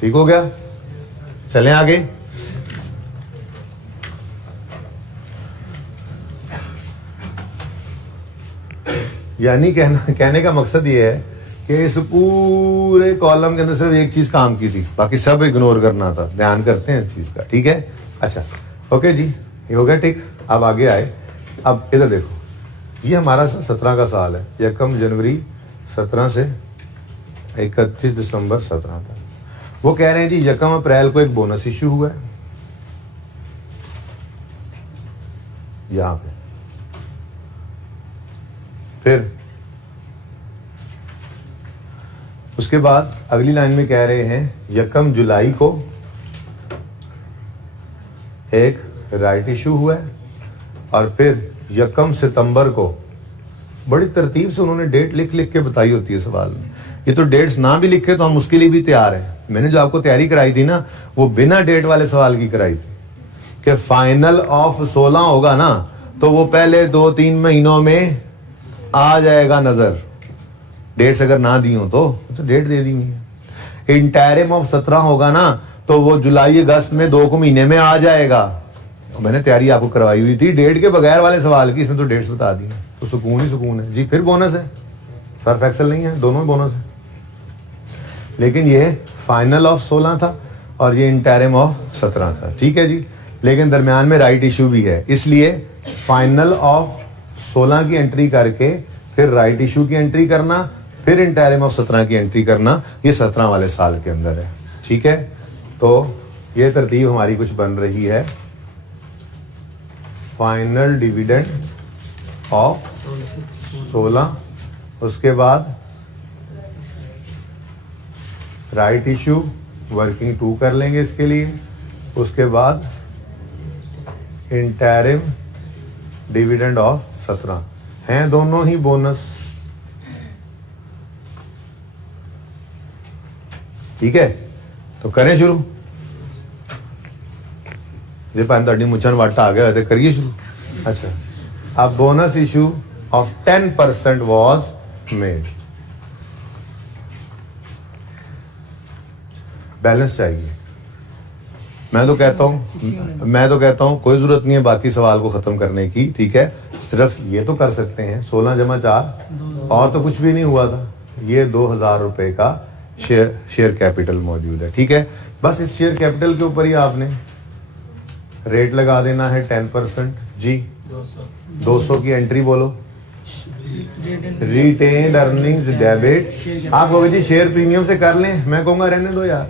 ठीक हो गया, चलें आगे। यानी कहने का मकसद ये है कि इस पूरे कॉलम के अंदर सिर्फ एक चीज काम की थी, बाकी सब इग्नोर करना था। ध्यान करते हैं इस चीज का, ठीक है। अच्छा, ओके जी, ये हो गया ठीक। अब आगे आए। अब इधर देखो, ये हमारा 17 का साल है, 1 जनवरी 17 से 31 दिसंबर 17 तक। वो कह रहे हैं जी 1 अप्रैल को एक बोनस इश्यू हुआ है यहां पे। फिर उसके बाद अगली लाइन में कह रहे हैं 1 जुलाई को एक राइट इशू हुआ है, और फिर 1 सितंबर को, बड़ी तरतीब से उन्होंने डेट लिख लिख के बताई होती है सवाल में। ये तो डेट्स ना भी लिखे तो हम उसके लिए भी तैयार हैं। मैंने जो आपको तैयारी कराई थी ना, वो बिना डेट वाले सवाल की कराई थी कि फाइनल ऑफ 16 होगा ना, तो वो पहले 2-3 महीनों में आ जाएगा नजर। डेट्स अगर ना दी हो तो डेट दे दी है। इंटरिम ऑफ 17 होगा ना, तो वो जुलाई अगस्त में 2 महीने में आ जाएगा। मैंने तैयारी आपको करवाई हुई थी डेट के बगैर वाले सवाल की, इसमें तो डेट्स बता दी, तो सुकून ही सुकून है जी। फिर बोनस है, सर्फ एक्सेल नहीं है, दोनों बोनस है। लेकिन ये फाइनल ऑफ 16 था और ये इंटरिम ऑफ 17 था, ठीक है जी। लेकिन दरमियान में राइट इशू भी है, इसलिए फाइनल ऑफ 16 की एंट्री करके फिर राइट इशू की एंट्री करना, फिर इंटरिम ऑफ 17 की एंट्री करना, ये 17 वाले साल के अंदर है, ठीक है। तो ये तरतीब हमारी कुछ बन रही है। फाइनल डिविडेंड ऑफ 16, उसके बाद राइट इशू वर्किंग 2 कर लेंगे इसके लिए, उसके बाद इंटरिम डिविडेंड ऑफ 17 हैं, दोनों ही बोनस, ठीक है। तो करें शुरू। जे भाई तुहाडी मुच्छां नूं वट आ गया तो करिए शुरू। अच्छा, अब bonus issue of 10% was made. Balance चाहिए। मैं तो कहता हूं कोई जरूरत नहीं है बाकी सवाल को खत्म करने की, ठीक है। सिर्फ ये तो कर सकते हैं 16 जमा 4 और तो कुछ भी नहीं हुआ था। ये 2000 रुपए का शेयर कैपिटल मौजूद है, ठीक है। बस इस शेयर कैपिटल के ऊपर ही आपने रेट लगा देना है 10%। जी 200 की एंट्री बोलो। Retained earnings debit. आप कहोगे जी शेयर प्रीमियम से कर लें, मैं कहूंगा रहने दो यार,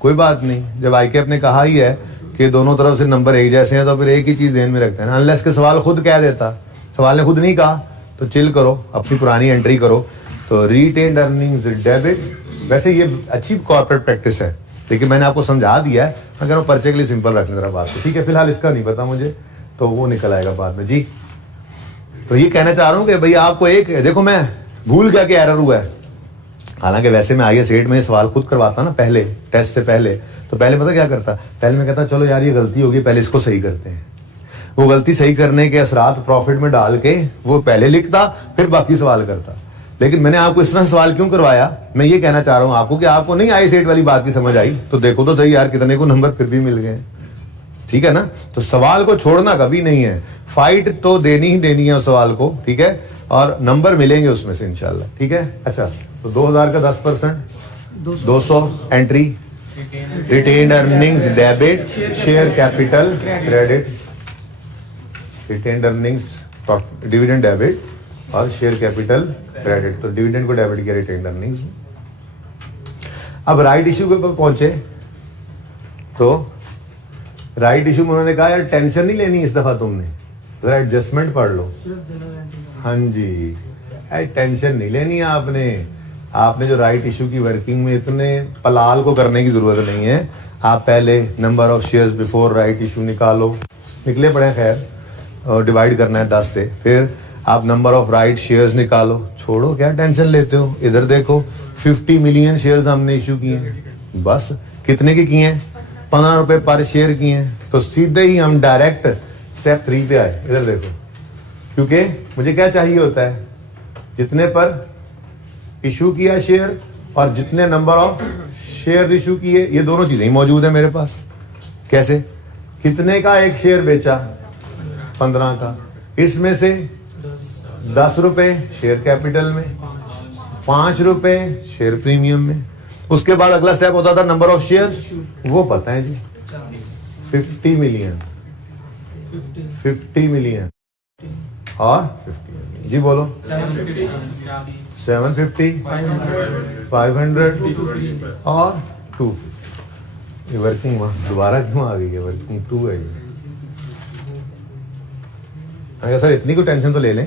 कोई बात नहीं। जब आईकेएप ने कहा ही है कि दोनों तरफ से नंबर एक जैसे हैं तो फिर एक ही चीज ध्यान में रखते हैं। अनलेस के सवाल खुद कह देता, सवाल ने खुद नहीं कहा तो चिल करो, अपनी पुरानी एंट्री करो। तो रिटेन्ड अर्निंग्स डेबिट, वैसे ये अच्छी कॉर्पोरेट प्रैक्टिस है, लेकिन मैंने आपको समझा दिया है। मैं कह रहा हूँ पर्चे के लिए सिंपल रखने जरा बात को, ठीक है। फिलहाल इसका नहीं पता मुझे, तो वो निकल आएगा बाद में। जी तो ये कहना चाह रहा हूँ कि भाई आपको एक देखो, मैं भूल गया कि एरर हुआ है। हालांकि वैसे मैं आईएएस 8 में सवाल खुद करवाता ना पहले, टेस्ट से पहले, तो पहले पता क्या करता, पहले मैं कहता चलो यार ये गलती होगी, पहले इसको सही करते हैं। वो गलती सही करने के असरात प्रॉफिट में डाल के वो पहले लिखता, फिर बाकी सवाल करता। लेकिन मैंने आपको इस तरह सवाल क्यों करवाया, मैं ये कहना चाह रहा हूँ आपको कि आपको नहीं आईएएस 8 वाली बात की समझ आई, तो देखो तो सही यार कितने को नंबर फिर भी मिल गए, ठीक है ना। तो सवाल को छोड़ना कभी नहीं है, फाइट तो देनी ही देनी है उस सवाल को, ठीक है, और नंबर मिलेंगे उसमें से इंशाल्लाह, ठीक है। अच्छा तो 2000 का 10%, 200 entry, retained earnings debit, share capital credit, retained earnings dividend debit और शेयर कैपिटल क्रेडिट। तो डिविडेंड को डेबिट किया रिटेन्ड अर्निंग्स। अब राइट इश्यू के ऊपर पहुंचे, तो राइट इश्यू में उन्होंने कहा यार टेंशन नहीं लेनी इस दफा, तुमने जरा एडजस्टमेंट पढ़ लो। हाँ जी, टेंशन नहीं लेनी है आपने जो राइट इशू की वर्किंग में इतने पलाल को करने की जरूरत नहीं है। आप पहले number of shares before right issue निकालो, निकले पड़े खैर, और डिवाइड करना है 10 से, फिर आप नंबर ऑफ राइट शेयर्स निकालो। छोड़ो क्या टेंशन लेते हो, इधर देखो 50 मिलियन शेयर्स हमने इशू किए हैं, बस कितने के किए हैं, 15 रुपए पर शेयर किए हैं। तो सीधे ही हम डायरेक्ट स्टेप 3 पे आए। इधर देखो, क्योंकि मुझे क्या चाहिए होता है, जितने पर इशू किया शेयर और जितने नंबर ऑफ शेयर इशू किए, ये दोनों चीजें ही मौजूद है मेरे पास। कैसे, कितने का एक शेयर बेचा, 15 का, इसमें से 10 रुपए शेयर कैपिटल में, 5 रुपए शेयर प्रीमियम में। उसके बाद अगला स्टेप होता था नंबर ऑफ शेयर्स, वो पता है जी 50 मिलियन, 50 मिलियन और 50, जी बोलो 750, 500 और 250। ये वर्किंग दोबारा क्यों आ गई है, वर्किंग 2 है ये। अगर सर इतनी को टेंशन तो ले लें,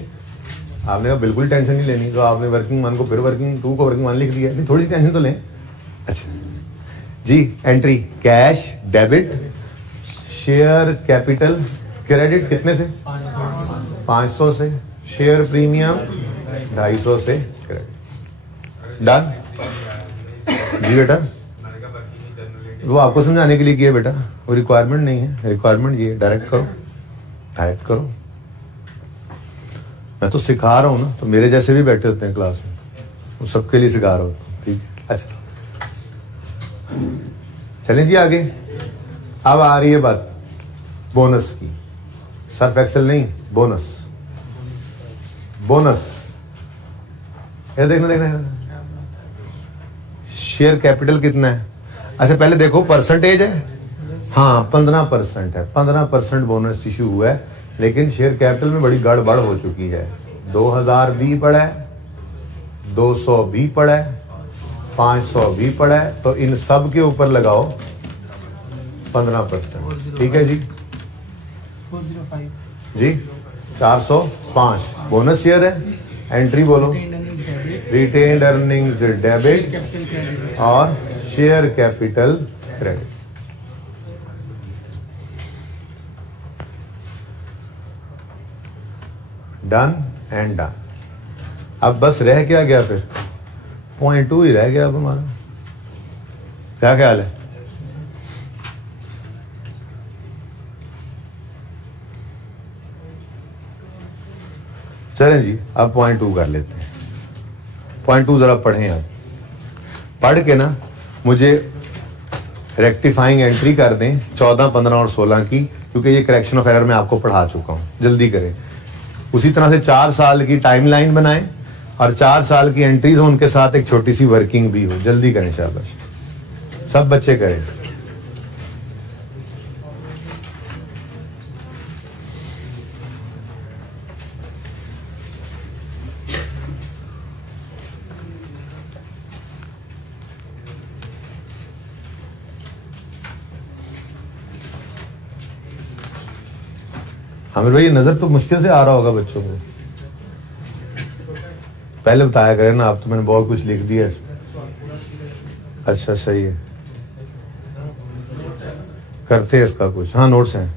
आपने कहा बिल्कुल टेंशन नहीं लेनी, तो आपने वर्किंग 1 को फिर वर्किंग 2 को वर्किंग 1 लिख दिया, नहीं थोड़ी सी टेंशन तो लें। अच्छा जी, entry cash debit, share capital credit कितने से, 500 से, शेयर प्रीमियम 250 से क्रेडिट। डन जी बेटा, वो आपको समझाने के लिए किया बेटा, वो रिक्वायरमेंट नहीं है, रिक्वायरमेंट ये डायरेक्ट करो, डायरेक्ट करो। मैं तो सिखा रहा हूँ ना, तो मेरे जैसे भी बैठे होते हैं क्लास में, वो सबके लिए सिखा रहा हूँ, ठीक है। अच्छा चलें जी आगे। अब आ रही है बात बोनस की, सर्फ एक्सेल नहीं, बोनस। बोनस ये देखना शेयर कैपिटल कितना है। अच्छा पहले देखो परसेंटेज है, हाँ 15% है, 15% बोनस इशू हुआ है, लेकिन शेयर कैपिटल में बड़ी गड़बड़ हो चुकी है। 2000 भी पड़ा है, 200 भी पड़ा है, 500 भी पड़ा है, तो इन सब के ऊपर लगाओ 15%, ठीक है जी। 405 जी 405 बोनस शेयर है। एंट्री बोलो, रिटेन्ड अर्निंग्स डेबिट और share capital credit. Done and done. अब बस रह क्या गया, फिर 0.2 ही रह गया अब हमारा। क्या ख्याल है, चलें जी अब 0.2 कर लेते हैं। 0.2 जरा पढ़ें, आप पढ़ के ना मुझे रेक्टिफाइंग एंट्री कर दें 14, 15 और 16 की, क्योंकि ये करेक्शन ऑफ एरर मैं आपको पढ़ा चुका हूं। जल्दी करें, उसी तरह से 4 साल की टाइमलाइन बनाएं और 4 साल की एंट्रीज हो, उनके साथ एक छोटी सी वर्किंग भी हो। जल्दी करें शाबाश, सब बच्चे करें। आमिर भाई, ये नजर तो मुश्किल से आ रहा होगा बच्चों को, पहले बताया करें ना। आप तो मैंने बहुत कुछ लिख दिया इसमें। अच्छा सही है, करते हैं इसका कुछ। हाँ नोट्स हैं।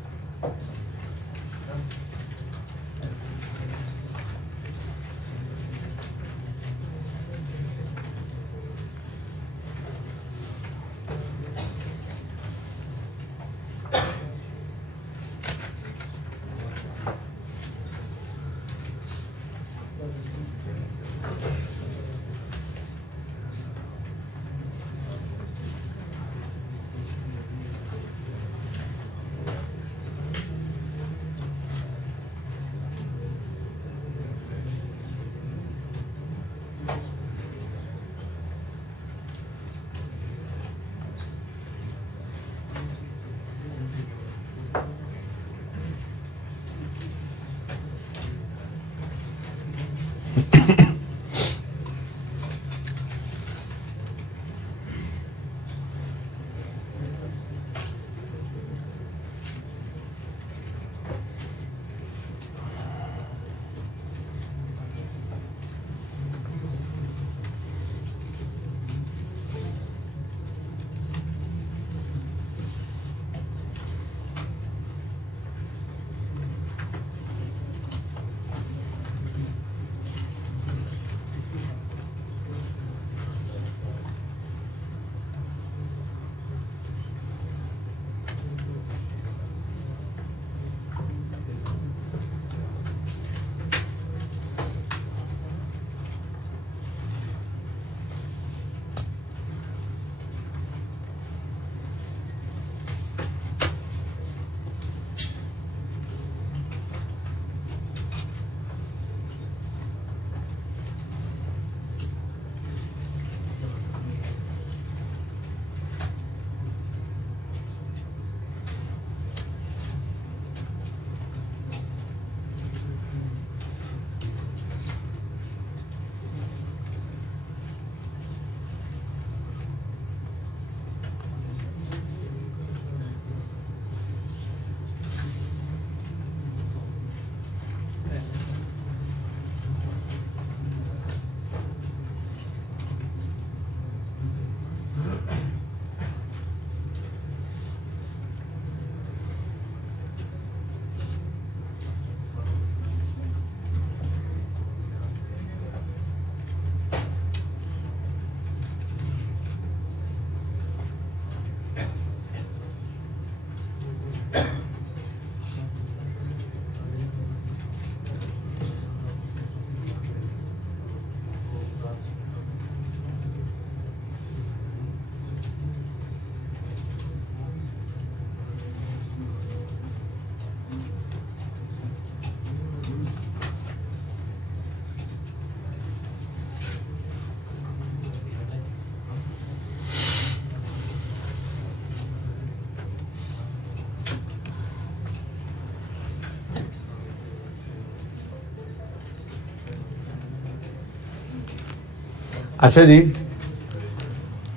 अच्छा जी,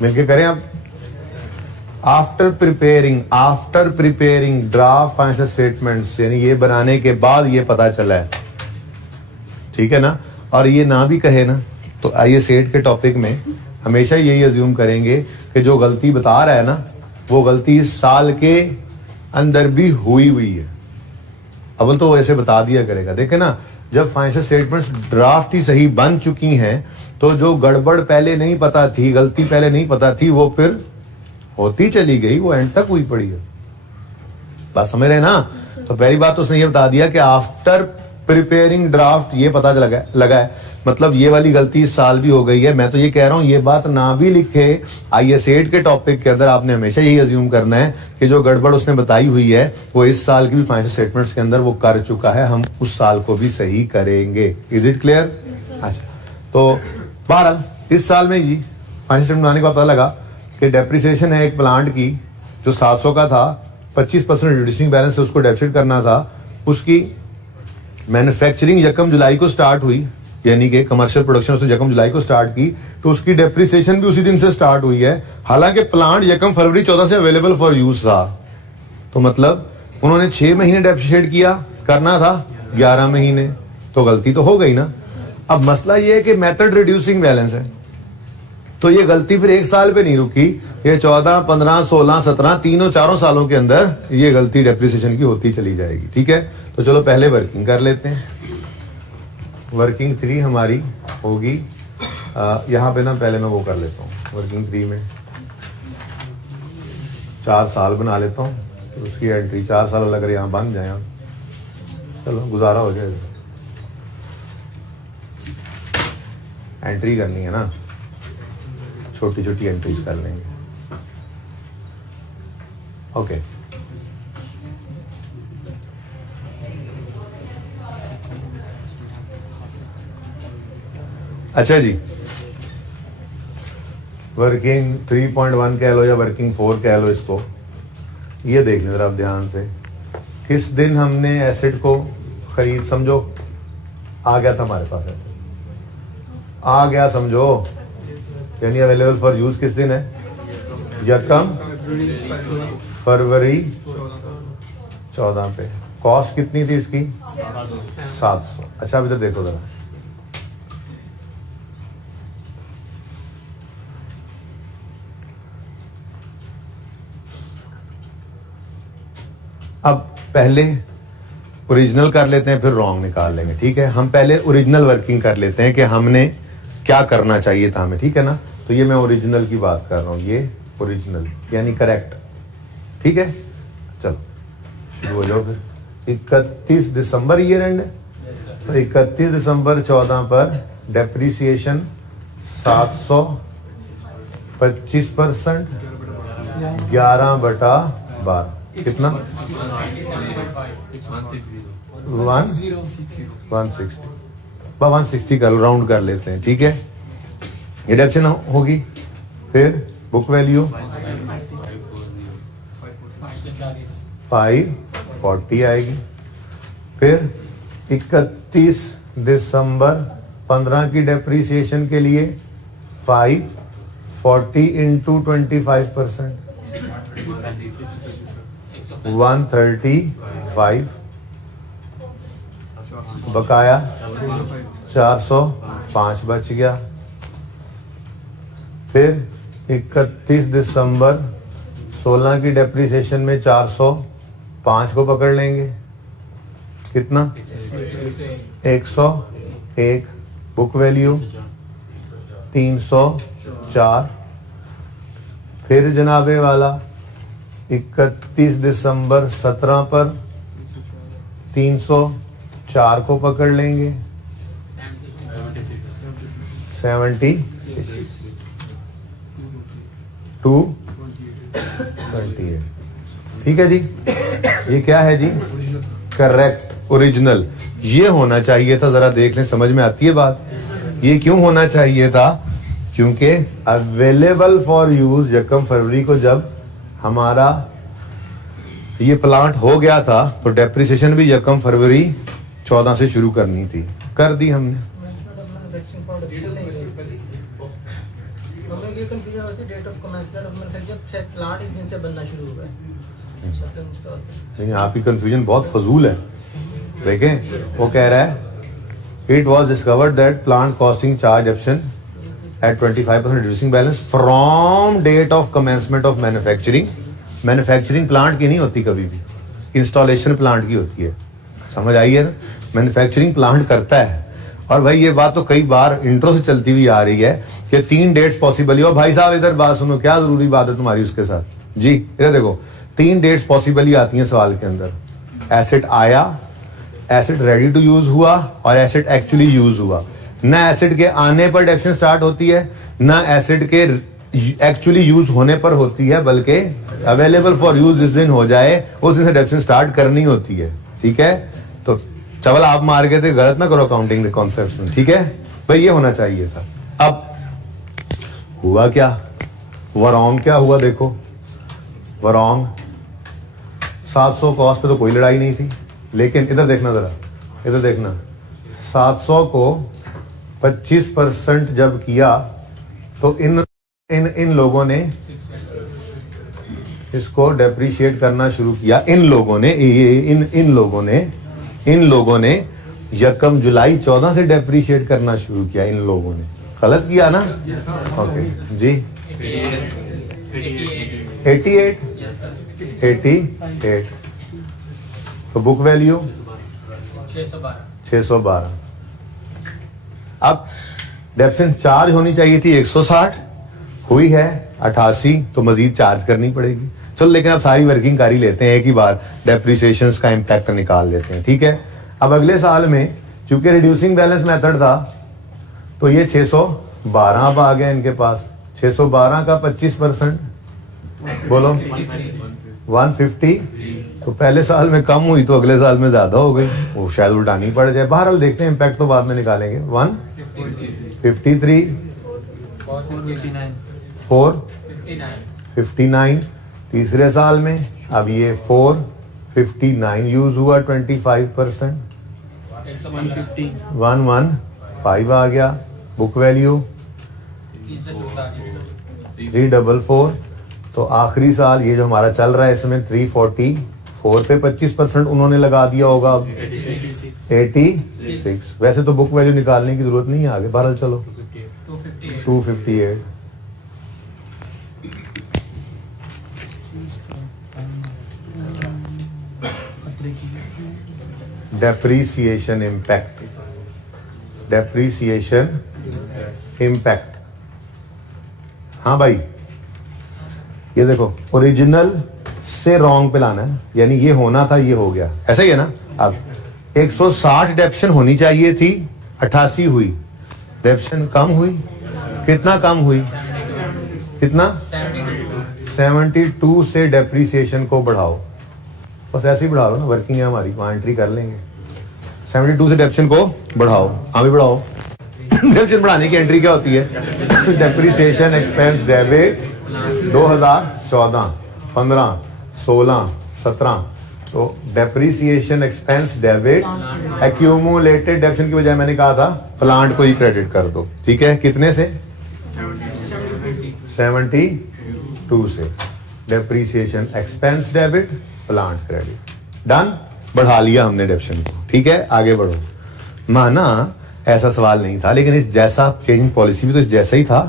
मिलके करें अब। After preparing draft financial statements, यानी ये बनाने के बाद ये पता चला है, ठीक है ना। और ये ना भी कहे ना तो आइए सेट के टॉपिक में हमेशा यही अज्यूम करेंगे कि जो गलती बता रहा है ना वो गलती इस साल के अंदर भी हुई है। अव्वल तो वो ऐसे बता दिया करेगा। देखे ना, जब फाइनेंशियल स्टेटमेंट्स ड्राफ्ट ही सही बन चुकी हैं तो जो गड़बड़ पहले नहीं पता थी, गलती पहले नहीं पता थी, वो फिर होती चली गई, वो एंड तक हुई पड़ी है। बात समझ रहे ना। तो पहली बात तो उसने ये बता दिया कि आफ्टर प्रिपेयरिंग ड्राफ्ट, ये पता लगा है, मतलब ये वाली गलती इस साल भी हो गई है। मैं तो ये कह रहा हूं ये बात ना भी लिखे IS8 के टॉपिक के अंदर, आपने हमेशा यही अज्यूम करना है कि जो गड़बड़ उसने बताई हुई है वो इस साल की भी फाइनेंशियल स्टेटमेंट्स के अंदर वो कर चुका है, हम उस साल को भी सही करेंगे। Is it clear? अच्छा, तो बहरहाल इस साल में जी फाइनेंशियल स्टेटमेंट बनाने का पता लगा कि डेप्रिसिएशन है एक प्लांट की जो 700 का था, 25% रिड्यूसिंग बैलेंस से उसको डेप्रिसिएट करना था, उसकी मैन्युफैक्चरिंग यकम जुलाई को स्टार्ट हुई, यानी कि कमर्शियल प्रोडक्शन उसने यकम जुलाई को स्टार्ट की, तो उसकी डेप्रिसिएशन भी उसी दिन से स्टार्ट हुई है। हालांकि प्लांट यकम फरवरी 14 से अवेलेबल फॉर यूज था, तो मतलब उन्होंने 6 महीने डेप्रिसिएट किया, करना था 11 महीने, तो गलती तो हो गई ना। अब मसला ये है कि मेथड रिड्यूसिंग बैलेंस है, तो ये गलती फिर एक साल पे नहीं रुकी, ये 14, 15, 16, 17 तीनों चारों सालों के अंदर ये गलती डेप्रिसिएशन की होती चली जाएगी। ठीक है, तो चलो पहले वर्किंग कर लेते हैं। वर्किंग 3 हमारी होगी यहाँ पे ना, पहले मैं वो कर लेता हूँ वर्किंग 3 में 4 साल बना लेता हूँ, तो उसकी एंट्री 4 साल अगर यहाँ बन जाए, चलो गुजारा हो जाएगा। एंट्री करनी है ना, छोटी छोटी एंट्रीज कर लेंगे। ओके, अच्छा जी, वर्किंग 3.1 कह लो या वर्किंग 4 कह लो इसको, ये देख लें जरा आप ध्यान से, किस दिन हमने एसेट को खरीद, समझो आ गया था हमारे पास एसेट, आ गया समझो, यानी अवेलेबल फॉर यूज किस दिन है? यकम फरवरी 14 पे। कॉस्ट कितनी थी इसकी? 700। अच्छा अब इधर देखो जरा, अब पहले ओरिजिनल कर लेते हैं, फिर रॉन्ग निकाल लेंगे। ठीक है, हम पहले ओरिजिनल वर्किंग कर लेते हैं कि हमने क्या करना चाहिए था हमें। ठीक है ना, तो ये मैं ओरिजिनल की बात कर रहा हूँ, ये ओरिजिनल यानी करेक्ट। ठीक है, चलो शुरू हो जाओ फिर। 31 दिसंबर ईयर एंड है, तो 31 दिसंबर 14 पर डेप्रिसिएशन 700, 25%, 11/12 कितना? 160 का राउंड कर लेते हैं। ठीक है, ये डेप्शन होगी। फिर बुक वैल्यू 540 आएगी। फिर 31 दिसंबर 15 की डेप्रिसिएशन के लिए 540 इंटू 25%, 135, बकाया 405 बच गया। फिर 31 दिसंबर 16 की डेप्रिसिएशन में 405 को पकड़ लेंगे, कितना? 101। Book value 304। फिर जनाबे वाला 31 दिसंबर 17 पर 304 को पकड़ लेंगे, 76, 228। ठीक है जी, ये क्या है जी? Correct original. ये होना चाहिए था, जरा देख लें, समझ में आती है बात? ये क्यों होना चाहिए था? क्योंकि अवेलेबल फॉर यूज यकम फरवरी को जब हमारा ये प्लांट हो गया था, तो डेप्रिसिएशन भी यकम फरवरी 14 से शुरू करनी थी, कर दी हमने। नहीं, आपकी कंफ्यूजन बहुत फजूल है। देखें, वो कह रहा है it was discovered that plant costing charge option at 25% reducing balance from date of commencement of manufacturing। Manufacturing plant की नहीं होती कभी भी, इंस्टॉलेशन प्लांट की होती है। समझ आई है ना? मैन्युफैक्चरिंग प्लांट करता है। और भाई ये बात तो कई बार इंट्रो से चलती हुई आ रही है कि 3 डेट्स पॉसिबल है। और भाई साहब इधर बात सुनो, क्या जरूरी बात है तुम्हारी उसके साथ जी? इधर देखो, 3 डेट्स पॉसिबल ही आती हैं सवाल के अंदर। एसेट आया, एसेट रेडी टू यूज हुआ और एसेट एक्चुअली यूज हुआ। ना एसेट के आने पर डेप्शन स्टार्ट होती है, ना एसेट के एक्चुअली यूज होने पर होती है, बल्कि अवेलेबल फॉर यूज जिस दिन हो जाए उस दिन से डेप्शन स्टार्ट करनी होती है। ठीक है, तो चवल आप मार के थे, गलत ना करो अकाउंटिंग के कॉन्सेप्ट में। ठीक है भाई, ये होना चाहिए था। अब हुआ क्या, वरॉन्ग क्या हुआ, देखो वरॉन्ग 700 कॉस्ट पे तो कोई लड़ाई नहीं थी, लेकिन इधर देखना, जरा इधर देखना, 700 को 25% जब किया तो इन लोगों ने इसको डेप्रिशिएट करना शुरू किया। इन लोगों ने यकम जुलाई 14 से डेप्रिशिएट करना शुरू किया। इन लोगों ने गलत किया ना? ओके जी, 88 तो बुक वैल्यू 612। अब डेप्शन चार्ज होनी चाहिए थी 160, हुई है 88, तो मजीद चार्ज करनी पड़ेगी। चलो, लेकिन अब सारी वर्किंग कर ही लेते हैं एक ही बार, डेप्रिसिएशन का इम्पैक्ट निकाल लेते हैं। ठीक है, अब अगले साल में चूंकि रिड्यूसिंग बैलेंस मेथड था तो ये 612 अब आ गया इनके पास। 612 का 25% बोलो 150, तो पहले साल में कम हुई तो अगले साल में ज्यादा हो गई, वो शायद उल्टानी पड़ जाए। बहरहाल देखते हैं, इम्पैक्ट तो बाद में निकालेंगे। 153 459 तीसरे साल में, अब ये 459 यूज हुआ 25%, 115 आ गया। बुक वैल्यू 344, तो आखिरी साल ये जो हमारा चल रहा है इसमें 344 पे 25% उन्होंने लगा दिया होगा। 86, वैसे तो बुक वैल्यू निकालने की जरूरत नहीं है आगे, बहरहाल चलो 258। डेप्रीसिएशन इम्पैक्ट, हाँ भाई ये देखो, ओरिजिनल से रॉन्ग पे लाना है, यानी ये होना था, ये हो गया, ऐसा ही है ना। अब 160 डेप्शन होनी चाहिए थी, 88 हुई, डेप्शन कम हुई, कितना कम हुई, कितना 72 से डेप्रीसिएशन को बढ़ाओ, बस ऐसे ही बढ़ाओ ना, वर्किंग है हमारी, वहां एंट्री कर लेंगे। 72 से डेप्शन को बढ़ाओ, हाँ भी बढ़ाओ। डेप्शन बढ़ाने की एंट्री क्या होती है? डेप्रीसिएशन एक्सपेंस डेबिट 2014, 15, 16, 17, तो डेप्रीसिएशन एक्सपेंस डेबिट एक्यूमुलेटेड डेप्शन की बजाय मैंने कहा था प्लांट को ही क्रेडिट कर दो। ठीक है, कितने से? 72 से depreciation expense debit plant credit, done, बढ़ा लिया हमने डेप्शन को। ठीक है, आगे बढ़ो। माना ऐसा सवाल नहीं था, लेकिन इस जैसा चेंजिंग पॉलिसी भी तो इस जैसा ही था,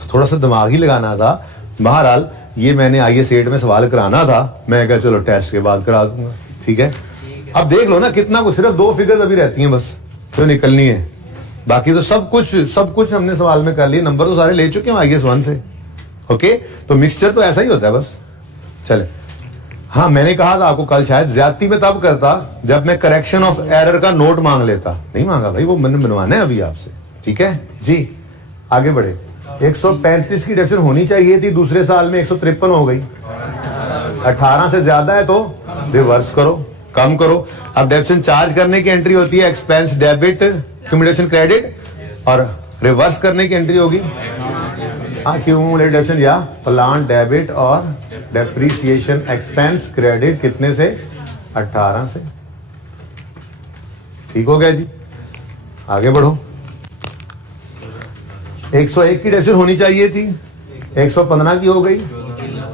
तो थोड़ा सा दिमाग ही लगाना था। बहरहाल ये मैंने IAS 8 में सवाल कराना था, मैं कहा चलो टेस्ट के बाद करा दूंगा। ठीक है, अब देख लो ना कितना कुछ, सिर्फ 2 फिगर्स अभी रहती हैं बस जो निकलनी है, बाकी तो सब कुछ हमने सवाल में कर लिया, नंबर तो सारे ले चुके हैं IAS 1 से। ओके, तो मिक्सचर तो ऐसा ही होता है बस। चले, हाँ मैंने कहा था आपको कल, शायद ज्यादती में तब करता जब मैं करेक्शन ऑफ एरर का नोट मांग लेता, नहीं मांगा भाई, वो मैंने बनवाना है अभी आपसे। ठीक है जी, आगे बढ़े। 135 की डेप्शन होनी चाहिए थी, दूसरे साल में 153 हो गई। 18 से ज्यादा है तो रिवर्स करो, कम करो। अब डेप्शन चार्ज करने की एंट्री होती है एक्सपेंस डेबिट एक्यूमुलेशन क्रेडिट, और रिवर्स करने की एंट्री होगी एक्यूमुलेटेड डेप्शन या प्लांट डेबिट और डेप्रीसिएशन एक्सपेंस क्रेडिट, कितने से? 18 से। ठीक हो गया जी, आगे बढ़ो। 101 की डेप्शन होनी चाहिए थी, 115 की हो गई,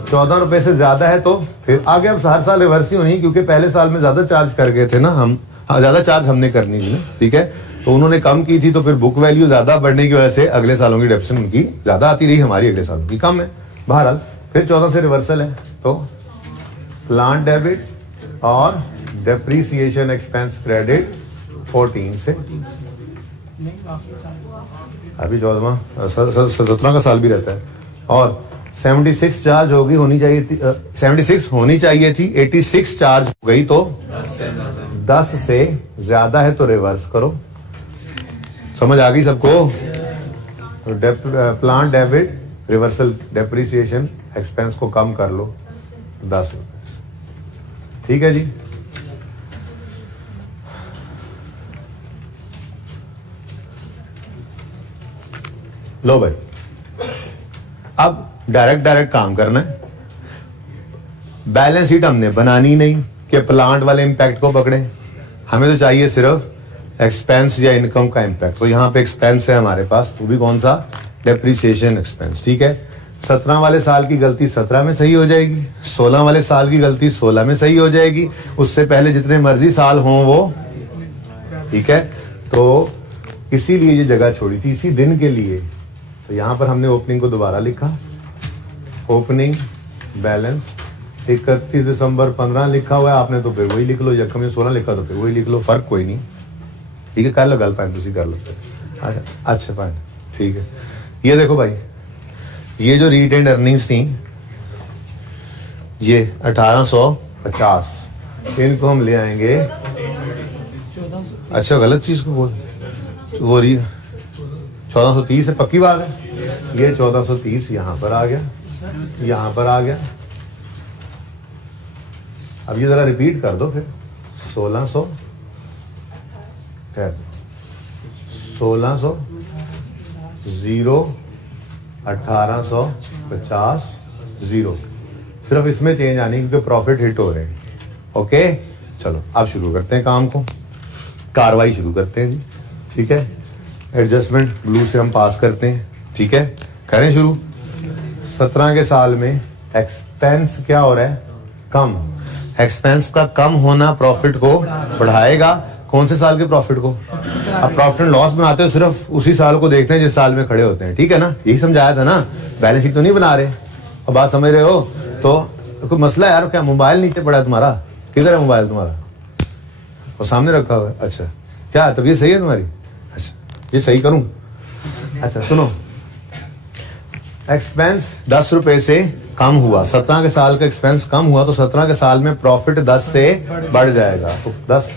14 रुपए से ज्यादा है तो फिर आगे अब हर साल रिवर्स ही होनी, क्योंकि पहले साल में ज्यादा चार्ज कर गए थे ना हम, ज्यादा चार्ज हमने करनी थी ना। ठीक है, तो उन्होंने कम की थी, तो फिर बुक वैल्यू ज्यादा बढ़ने की वजह से अगले सालों की डेप्शन उनकी ज्यादा आती रही, हमारी अगले सालों की कम है। बहरहाल फिर 14 से रिवर्सल है, तो प्लांट डेबिट और डेप्रीसिएशन एक्सपेंस क्रेडिट 14 से, अभी 14वां 17वां का साल भी रहता है, और 76 चार्ज होनी चाहिए थी, 76 होनी चाहिए थी, 86 चार्ज हो गई, तो 10 से ज्यादा है तो रिवर्स करो। समझ आ गई सबको? Plan debit reversal depreciation expense को कम कर लो 10 रुपए। ठीक है जी। लो भाई, अब डायरेक्ट काम करना है। बैलेंस शीट हमने बनानी नहीं कि प्लांट वाले इंपैक्ट को पकड़े, हमें तो चाहिए सिर्फ एक्सपेंस या इनकम का इंपैक्ट। तो यहां पे एक्सपेंस है हमारे पास, वो भी कौन सा? Depreciation expense. ठीक है, 17 वाले साल की गलती 17 में सही हो जाएगी, 16 वाले साल की गलती 16 में सही हो जाएगी, उससे पहले जितने मर्जी साल हों वो। ठीक है, तो इसीलिए ये जगह छोड़ी थी, इसी दिन के लिए। तो यहां पर हमने ओपनिंग को दोबारा लिखा, ओपनिंग बैलेंस 31 दिसंबर 15 लिखा हुआ है आपने, तो फिर वही लिख लो। जख्म में 16 लिखा तो फिर वही लिख लो, फर्क कोई नहीं। ठीक है, कर लो गल पाए, तुसी कर लो फिर। अच्छा पाए, ठीक है। ये देखो भाई, ये जो रिटेन्ड अर्निंग्स थी ये 1850, इनको हम ले आएंगे। अच्छा, गलत चीज को बोल, वो रही 1430 है, पक्की बात है। ये 1430 यहां पर आ गया, यहां पर आ गया। अब ये जरा रिपीट कर दो फिर। 1600 0 1850 0, सिर्फ इसमें चेंज आनी क्योंकि प्रॉफिट हिट हो रहे हैं। ओके, चलो अब शुरू करते हैं काम को, कार्रवाई शुरू करते हैं जी। ठीक है, एडजस्टमेंट ब्लू से हम पास करते हैं। ठीक है, करें शुरू। 17 के साल में एक्सपेंस क्या हो रहा है? कम। एक्सपेंस का कम होना प्रॉफिट को बढ़ाएगा। कौन से साल के प्रॉफिट को? अब प्रॉफिट एंड लॉस बनाते हो सिर्फ उसी साल को देखते हैं जिस साल में खड़े होते हैं। ठीक है ना, यही समझाया था ना, बैलेंस शीट तो नहीं बना रहे। अब बात समझ रहे हो? तो कोई मसला है यार? क्या मोबाइल नीचे पड़ा है तुम्हारा? किधर है मोबाइल तुम्हारा? और सामने रखा हुआ है। अच्छा, क्या तबीयत सही है तुम्हारी? अच्छा, ये सही करूं? अच्छा सुनो, एक्सपेंस 10 रुपए से कम हुआ, 17 के साल का एक्सपेंस कम हुआ तो 17 के साल में प्रॉफिट 10 से बढ़ जाएगा। तो 10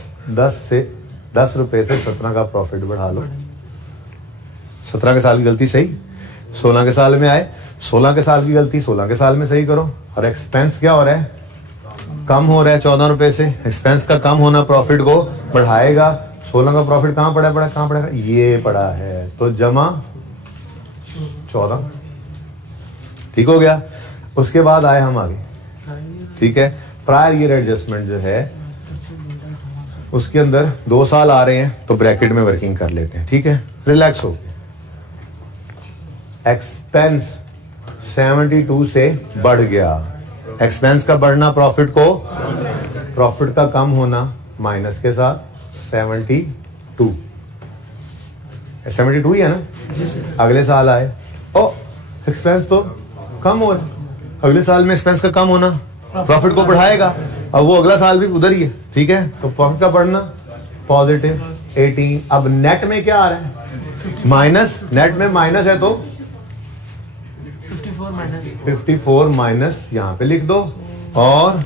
रुपए से 17 का प्रॉफिट बढ़ा लो। 17 के साल की गलती सही 16 के साल में आए, 16 के साल की गलती 16 के साल में सही करो। और एक्सपेंस क्या हो रहा है? कम हो रहा है 14 रुपए से। एक्सपेंस का कम होना प्रॉफिट को बढ़ाएगा। 16 का प्रॉफिट कहां पड़ा है? ये पड़ा है, तो जमा 14। ठीक हो गया। उसके बाद आए हम आगे। ठीक है, प्रायर ईयर एडजस्टमेंट जो है उसके अंदर 2 साल आ रहे हैं तो ब्रैकेट में वर्किंग कर लेते हैं। ठीक है, रिलैक्स हो। एक्सपेंस 72 से बढ़ गया। एक्सपेंस का बढ़ना प्रॉफिट को, प्रॉफिट का कम होना माइनस के साथ 72 ही है ना। अगले साल आए, ओ एक्सपेंस तो कम हो रहा है, अगले साल में एक्सपेंस का कम होना प्रॉफिट को बढ़ाएगा। अब वो अगला साल भी उधर ही है। ठीक है, तो प्रॉफिट का बढ़ना पॉजिटिव 18। अब नेट में क्या आ रहा है? माइनस। नेट में माइनस है तो 54 माइनस यहां पे लिख दो, और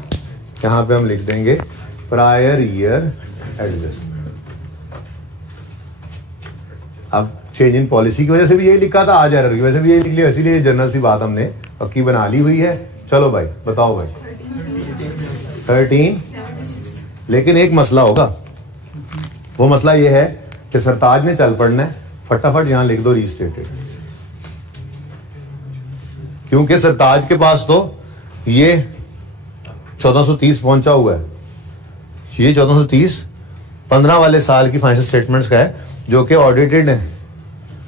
यहां पे हम लिख देंगे प्रायर ईयर एडजस्टमेंट। अब चेंज इन पॉलिसी की वजह से भी यही लिखा था, आज एरर की वजह से भी यही लिख लिया, इसीलिए जनरल सी बात हमने पक्की बना ली हुई है। चलो भाई बताओ भाई 13। लेकिन एक मसला होगा, वो मसला ये है कि सरताज ने चल पड़ना है, फटाफट यहां लिख दो रीस्टेटेड, क्योंकि सरताज के पास तो ये 1430 पहुंचा हुआ है। ये 1430 15 वाले साल की फाइनेंशियल स्टेटमेंट्स का है जो कि ऑडिटेड है,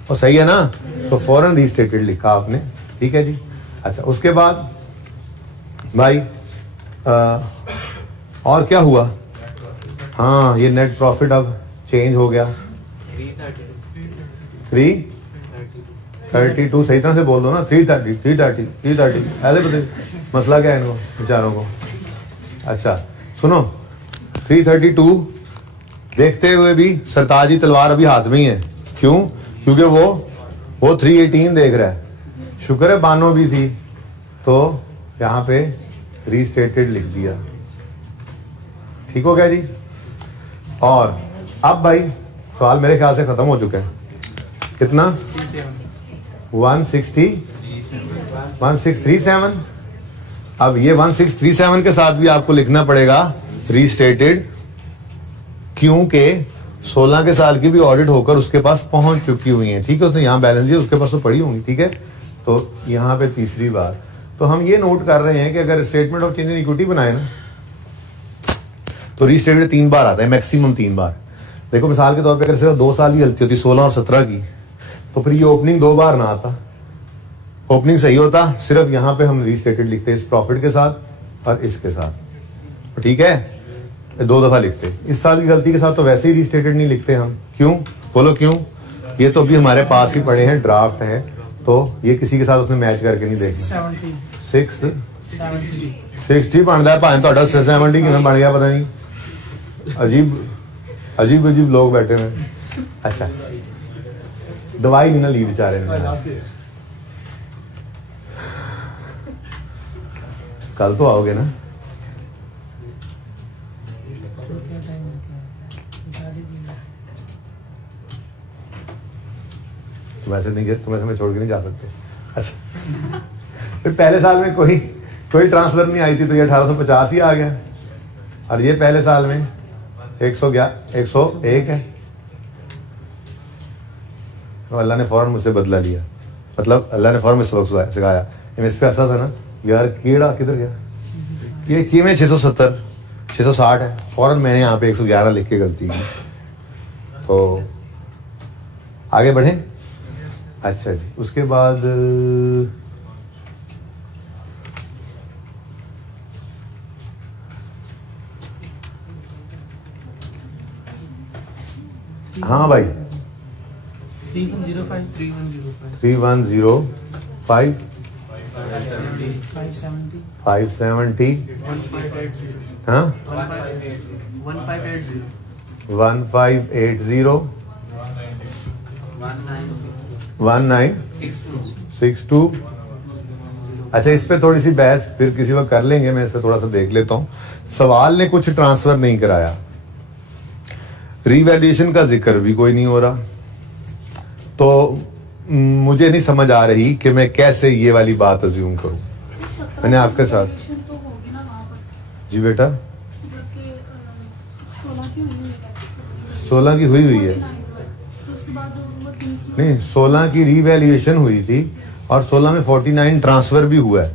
और सही है ना, तो फौरन रीस्टेटेड लिखा आपने। ठीक है जी। अच्छा, उसके बाद भाई और क्या हुआ? हाँ, ये नेट प्रॉफिट अब चेंज हो गया 332। सही तरह से बोल दो ना, 330 ऐसे बताइए मसला क्या है इनको बेचारों को। अच्छा सुनो, 332 देखते हुए भी सरताजी तलवार अभी हाथ में ही है। क्यों? क्योंकि वो 318 देख रहा है। शुक्र है बानो भी थी, तो यहाँ पे रीस्टेटेड लिख दिया। ठीक हो गया जी। और अब भाई सवाल मेरे ख्याल से खत्म हो चुका है। कितना? 1637। अब ये 1637 के साथ भी आपको लिखना पड़ेगा रीस्टेटेड, क्योंकि 16 के साल की भी ऑडिट होकर उसके पास पहुंच चुकी हुई है। ठीक है, उसने यहाँ बैलेंस दिया, उसके पास तो पड़ी होंगी। ठीक है, तो यहाँ पे तीसरी बार तो हम ये नोट कर रहे हैं कि अगर statement of change in equity बनाए ना तो रीस्टेटेड 3 बार आता है, मैक्सिमम 3 बार। देखो मिसाल के तौर पे अगर सिर्फ 2 साल की गलती होती 16 और 17 की, तो फिर ये ओपनिंग 2 बार ना आता। ओपनिंग सही होता, सिर्फ यहाँ पे हम रीस्टेटेड लिखते इस प्रॉफिट के साथ और इसके साथ। ठीक है, 2 दफा लिखते। इस साल की गलती के साथ तो वैसे ही रीस्टेटेड नहीं लिखते हम। क्यों? बोलो क्यों? ये तो अभी हमारे पास ही पड़े हैं, ड्राफ्ट है, तो ये किसी के साथ उसने मैच करके नहीं देखना। 60 बनता है भाई, ਤੁਹਾਡਾ 70 कितना बन गया पता नहीं। अजीब लोग बैठे हुए। अच्छा, दवाई नहीं ना ली बेचारे ने। कल तो आओगे ना? तुम ऐसे नहीं गए, तुम्हें हमें छोड़ के नहीं जा सकते। अच्छा, फिर पहले साल में कोई ट्रांसफर नहीं आई थी तो ये 1850 ही आ गया, और ये पहले साल में 101 है। तो अल्लाह ने फौरन मुझसे बदला लिया, मतलब अल्लाह ने फौरन मुझसे सबक सिखाया। इस पे ऐसा था ना यार, कीड़ा किधर गया, ये की में 670 660 है, फौरन मैंने यहाँ पे 111 लिख के गलती की। तो आगे बढ़े। अच्छा जी, उसके बाद हाँ भाई 3105 3105 570 हाँ 1580 1962। अच्छा, इस पे थोड़ी सी बहस फिर किसी वक्त कर लेंगे, मैं इस पे थोड़ा सा देख लेता हूँ। सवाल ने कुछ ट्रांसफर नहीं कराया, रीवैल्यूएशन का जिक्र भी कोई नहीं हो रहा, तो मुझे नहीं समझ आ रही कि मैं कैसे ये वाली बात अज्यूम करूं। मैंने आपके साथ जी बेटा 16 की हुई है, नहीं 16 की रीवैल्यूएशन हुई थी और 16 में 49 ट्रांसफर भी हुआ है।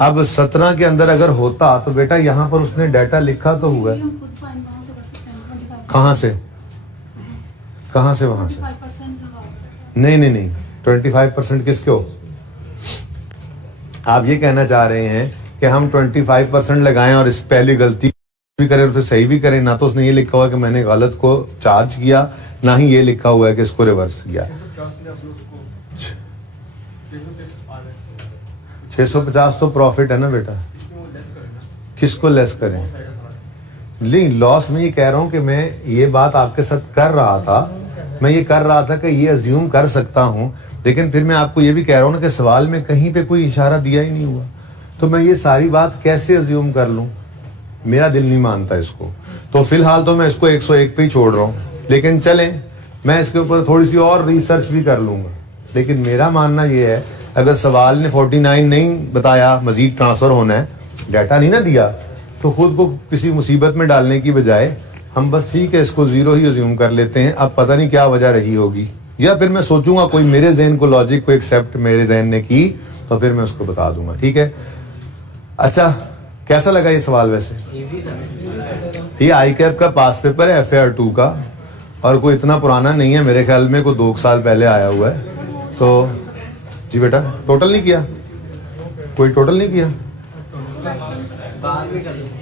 अब 17 के अंदर अगर होता तो बेटा यहाँ पर उसने डाटा लिखा तो हुआ है। कहाँ से वहां से? नहीं 25% किसको? आप ये कहना चाह रहे हैं कि हम 25% लगाएं और इस पहली गलती भी करें और फिर सही भी करें? ना तो उसने ये लिखा हुआ कि मैंने गलत को चार्ज किया, ना ही ये लिखा हुआ है कि इसको रिवर्स किया। 650 तो प्रॉफिट है ना बेटा, किसको लेस करें? नहीं, लॉस में ये कह रहा हूं कि मैं ये बात आपके साथ कर रहा था, मैं ये कर रहा था कि ये अज्यूम कर सकता हूं, लेकिन फिर मैं आपको ये भी कह रहा हूं ना कि सवाल में कहीं पे कोई इशारा दिया ही नहीं हुआ, तो मैं ये सारी बात कैसे अज्यूम कर लूं? मेरा दिल नहीं मानता इसको। तो फिलहाल तो मैं इसको 101 पे ही छोड़ रहा हूं, लेकिन चलें मैं इसके ऊपर थोड़ी सी और रिसर्च भी कर लूंगा। लेकिन मेरा मानना ये है, अगर सवाल ने 49 नहीं बताया, मजीद ट्रांसफर होना है, डाटा नहीं ना दिया, तो खुद को किसी मुसीबत में डालने की बजाय हम बस ठीक है इसको 0 ही अज्यूम कर लेते हैं। अब पता नहीं क्या वजह रही होगी, या फिर मैं सोचूंगा कोई मेरे जहन को लॉजिक को एक्सेप्ट मेरे जहन ने की तो फिर मैं उसको बता दूंगा। ठीक है, अच्छा कैसा लगा ये सवाल? वैसे ये ICAP का पास पेपर है FAR2 का, और कोई इतना पुराना नहीं है, मेरे ख्याल में कोई 2 साल पहले आया हुआ है। तो जी बेटा, टोटल नहीं किया? कोई टोटल नहीं किया?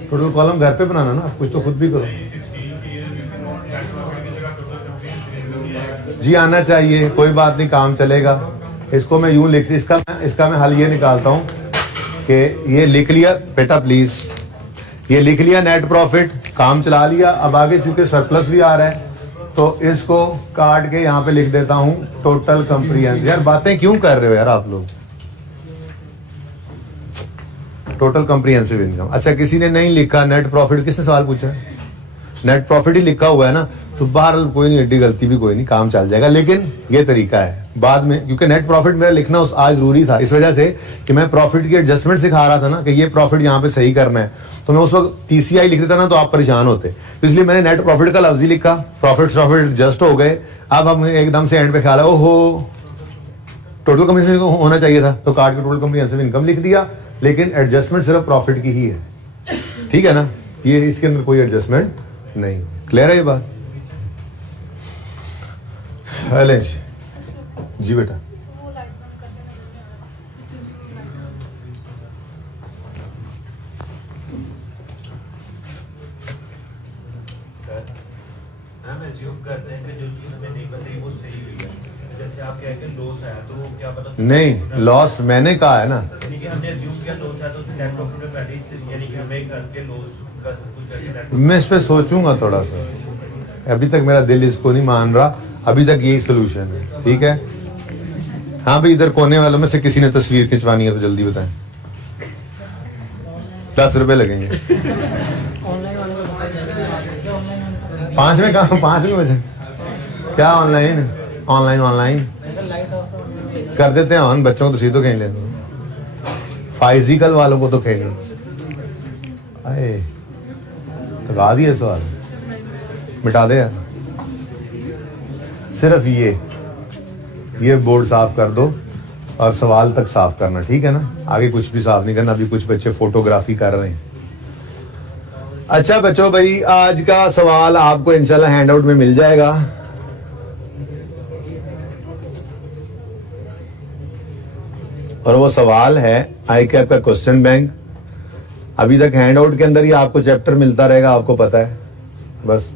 टोटल कॉलम घर पे बनाना ना, आप कुछ तो खुद भी करो जी। आना चाहिए, कोई बात नहीं, काम चलेगा। इसको मैं यूं लिख, इसका मैं हल ये निकालता हूं कि ये लिख लिया बेटा, प्लीज ये लिख लिया नेट प्रॉफिट, काम चला लिया। अब आगे चूंकि सरप्लस भी आ रहा है तो इसको काट के यहाँ पे लिख देता हूं टोटल कंप्रीहेंसिव। यार बातें क्यों कर रहे हो यार आप लोग? Total comprehensive income. अच्छा, किसी ने नहीं लिखा नेट प्रॉफिट, किसने सवाल पूछा? नेट प्रॉफिट ही लिखा हुआ है ना, तो बहरहाल कोई नहीं, एड्डी गलती भी कोई नहीं, काम चल जाएगा। लेकिन ये तरीका है बाद में, क्योंकि नेट प्रॉफिट मेरा लिखना आज जरूरी था इस वजह से कि मैं प्रॉफिट की एडजस्टमेंट सिखा रहा था ना, कि ये प्रॉफिट यहाँ पे सही करना है। तो मैं उस वक्त TCI लिख देता ना तो आप परेशान होते, तो इसलिए मैंने नेट प्रॉफिट का लफ्ज ही लिखा, प्रॉफिट एडजस्ट हो गए। अब हम एकदम से एंड पे ख्याल है ओहो टोटल कमीशन होना चाहिए था, तो काट के टोटल कम्प्रिहेंसिव इनकम लिख दिया, लेकिन एडजस्टमेंट सिर्फ प्रॉफिट की ही है, ठीक है ना, ये इसके अंदर कोई एडजस्टमेंट नहीं। क्लियर है ये बात? जी बेटा, करते हैं कि जो चीज हमें नहीं बताई वो सही हुई है। जैसे आप कह के लॉस आया तो वो क्या पता नहीं लॉस मैंने कहा है ना, यानी कि हमने अज्यूम किया लॉस आया तो उसमें नेट प्रॉफिट में पहले ही यानी कि हमें करके लॉस का सब कुछ करके नेट मैं इस पे सोचूंगा थोड़ा सा, अभी तक मेरा दिल इसको नहीं मान रहा, अभी तक यही सोल्यूशन है, ठीक है। हाँ भाई, इधर कोने वालों में से किसी ने तस्वीर खिंचवानी है तो जल्दी बताएं, 10 रुपए लगेंगे। 5 में कहा, 5 में बचे क्या? ऑनलाइन ऑनलाइन ऑनलाइन कर देते हैं ऑन, बच्चों को तो सीधो कहीं लेने, फाइजिकल वालों को तो कहीं अरे तो गा दिए सवाल, मिटा दे यार। सिर्फ ये बोर्ड साफ कर दो और सवाल तक साफ करना, ठीक है ना, आगे कुछ भी साफ नहीं करना। अभी कुछ बच्चे फोटोग्राफी कर रहे हैं। अच्छा बच्चों, भाई आज का सवाल आपको इंशाल्लाह हैंडआउट में मिल जाएगा। और वो सवाल है ICAP का क्वेश्चन बैंक। अभी तक हैंडआउट के अंदर ही आपको चैप्टर मिलता रहेगा, आपको पता है बस।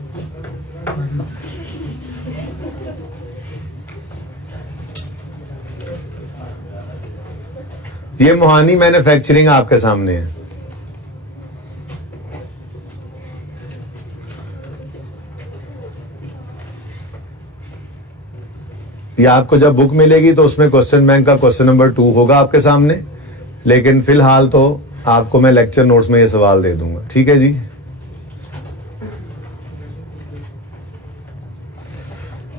ये मोहानी मैन्युफैक्चरिंग आपके सामने है। ये आपको जब बुक मिलेगी तो उसमें क्वेश्चन बैंक का क्वेश्चन नंबर 2 होगा आपके सामने, लेकिन फिलहाल तो आपको मैं लेक्चर नोट्स में ये सवाल दे दूंगा, ठीक है जी।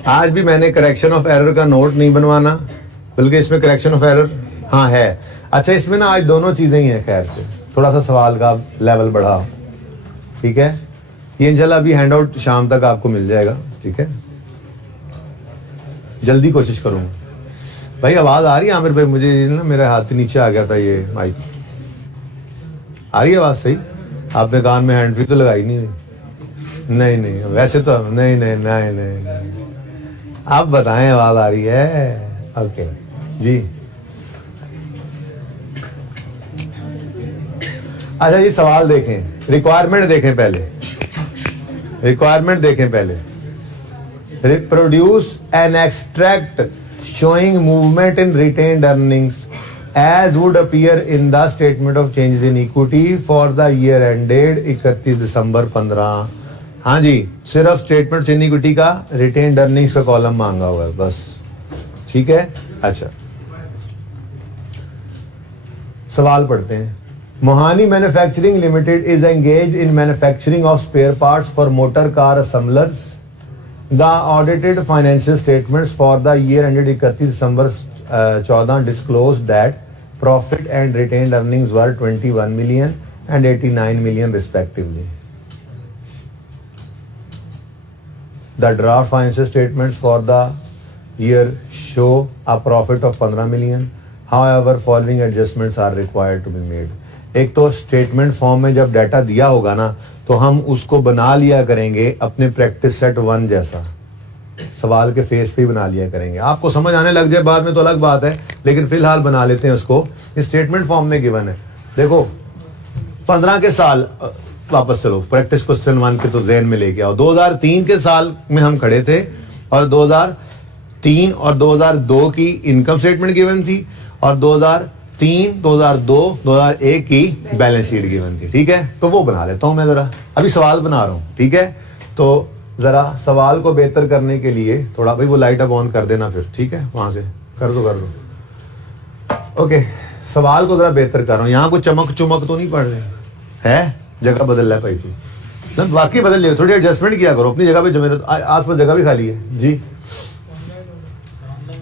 आज भी मैंने करेक्शन ऑफ एरर का नोट नहीं बनवाना, बल्कि इसमें करेक्शन ऑफ एरर हाँ है। अच्छा, इसमें ना आज दोनों चीजें ही हैं, खैर से थोड़ा सा सवाल का लेवल बढ़ाओ, ठीक है। ये इंशाल्लाह अभी हैंडआउट शाम तक आपको मिल जाएगा, ठीक है। जल्दी कोशिश करूंगा। भाई आवाज आ रही है आमिर भाई? मुझे ना मेरा हाथ नीचे आ गया था, ये माइक आ रही है आवाज सही? आपने कान में हैंड फ्री तो लगाई नहीं? नहीं वैसे तो नहीं। आप बताएं आवाज आ रही है? ओके जी। अच्छा, ये सवाल देखें, रिक्वायरमेंट देखें पहले, रिक्वायरमेंट देखें पहले। Produce an extract showing movement in retained earnings as would appear in the statement of changes in equity for the year ended 31 दिसंबर 15। हाँ जी, सिर्फ स्टेटमेंट इन इक्विटी का रिटेन्ड अर्निंग्स का कॉलम मांगा हुआ है बस, ठीक है। अच्छा, सवाल पढ़ते हैं। Mohani manufacturing limited is engaged in manufacturing of spare parts for motor car assemblers. The audited financial statements for the year ended 31 December 14 disclosed that profit and retained earnings were 21 million and 89 million respectively. The draft financial statements for the year show a profit of 15 million. However, following adjustments are required to be made. एक तो statement form में जब data दिया होगा ना, तो हम उसको बना लिया करेंगे अपने प्रैक्टिस सेट 1 जैसा, सवाल के फेस पे ही बना लिया करेंगे। आपको समझ आने लग जाए बाद में तो अलग बात है, लेकिन फिलहाल बना लेते हैं उसको। स्टेटमेंट फॉर्म में गिवन है, देखो 15 के साल वापस चलो, प्रैक्टिस क्वेश्चन 1 के तो ज़हन में लेके आओ। 2003 के साल में हम खड़े थे और 2003 और 2002 की इनकम स्टेटमेंट गिवन थी और 2003, 2002, 2001 की बैलेंस शीट गिवन थी, ठीक है। तो वो बना लेता हूं मैं, जरा अभी सवाल बना रहा हूं, ठीक है। तो जरा सवाल को बेहतर करने के लिए थोड़ा, भाई वो लाइट अब ऑन कर देना फिर, ठीक है, वहां से कर दो। ओके, सवाल को जरा बेहतर कर रहा हूं। यहाँ कोई चमक चुमक तो नहीं पड़ रही है, जगह बदल रहा है भाई तू, ना वाकई बदल लिया, थोड़ी एडजस्टमेंट किया करो अपनी जगह पे, जो मेरे आसपास जगह भी खाली है जी।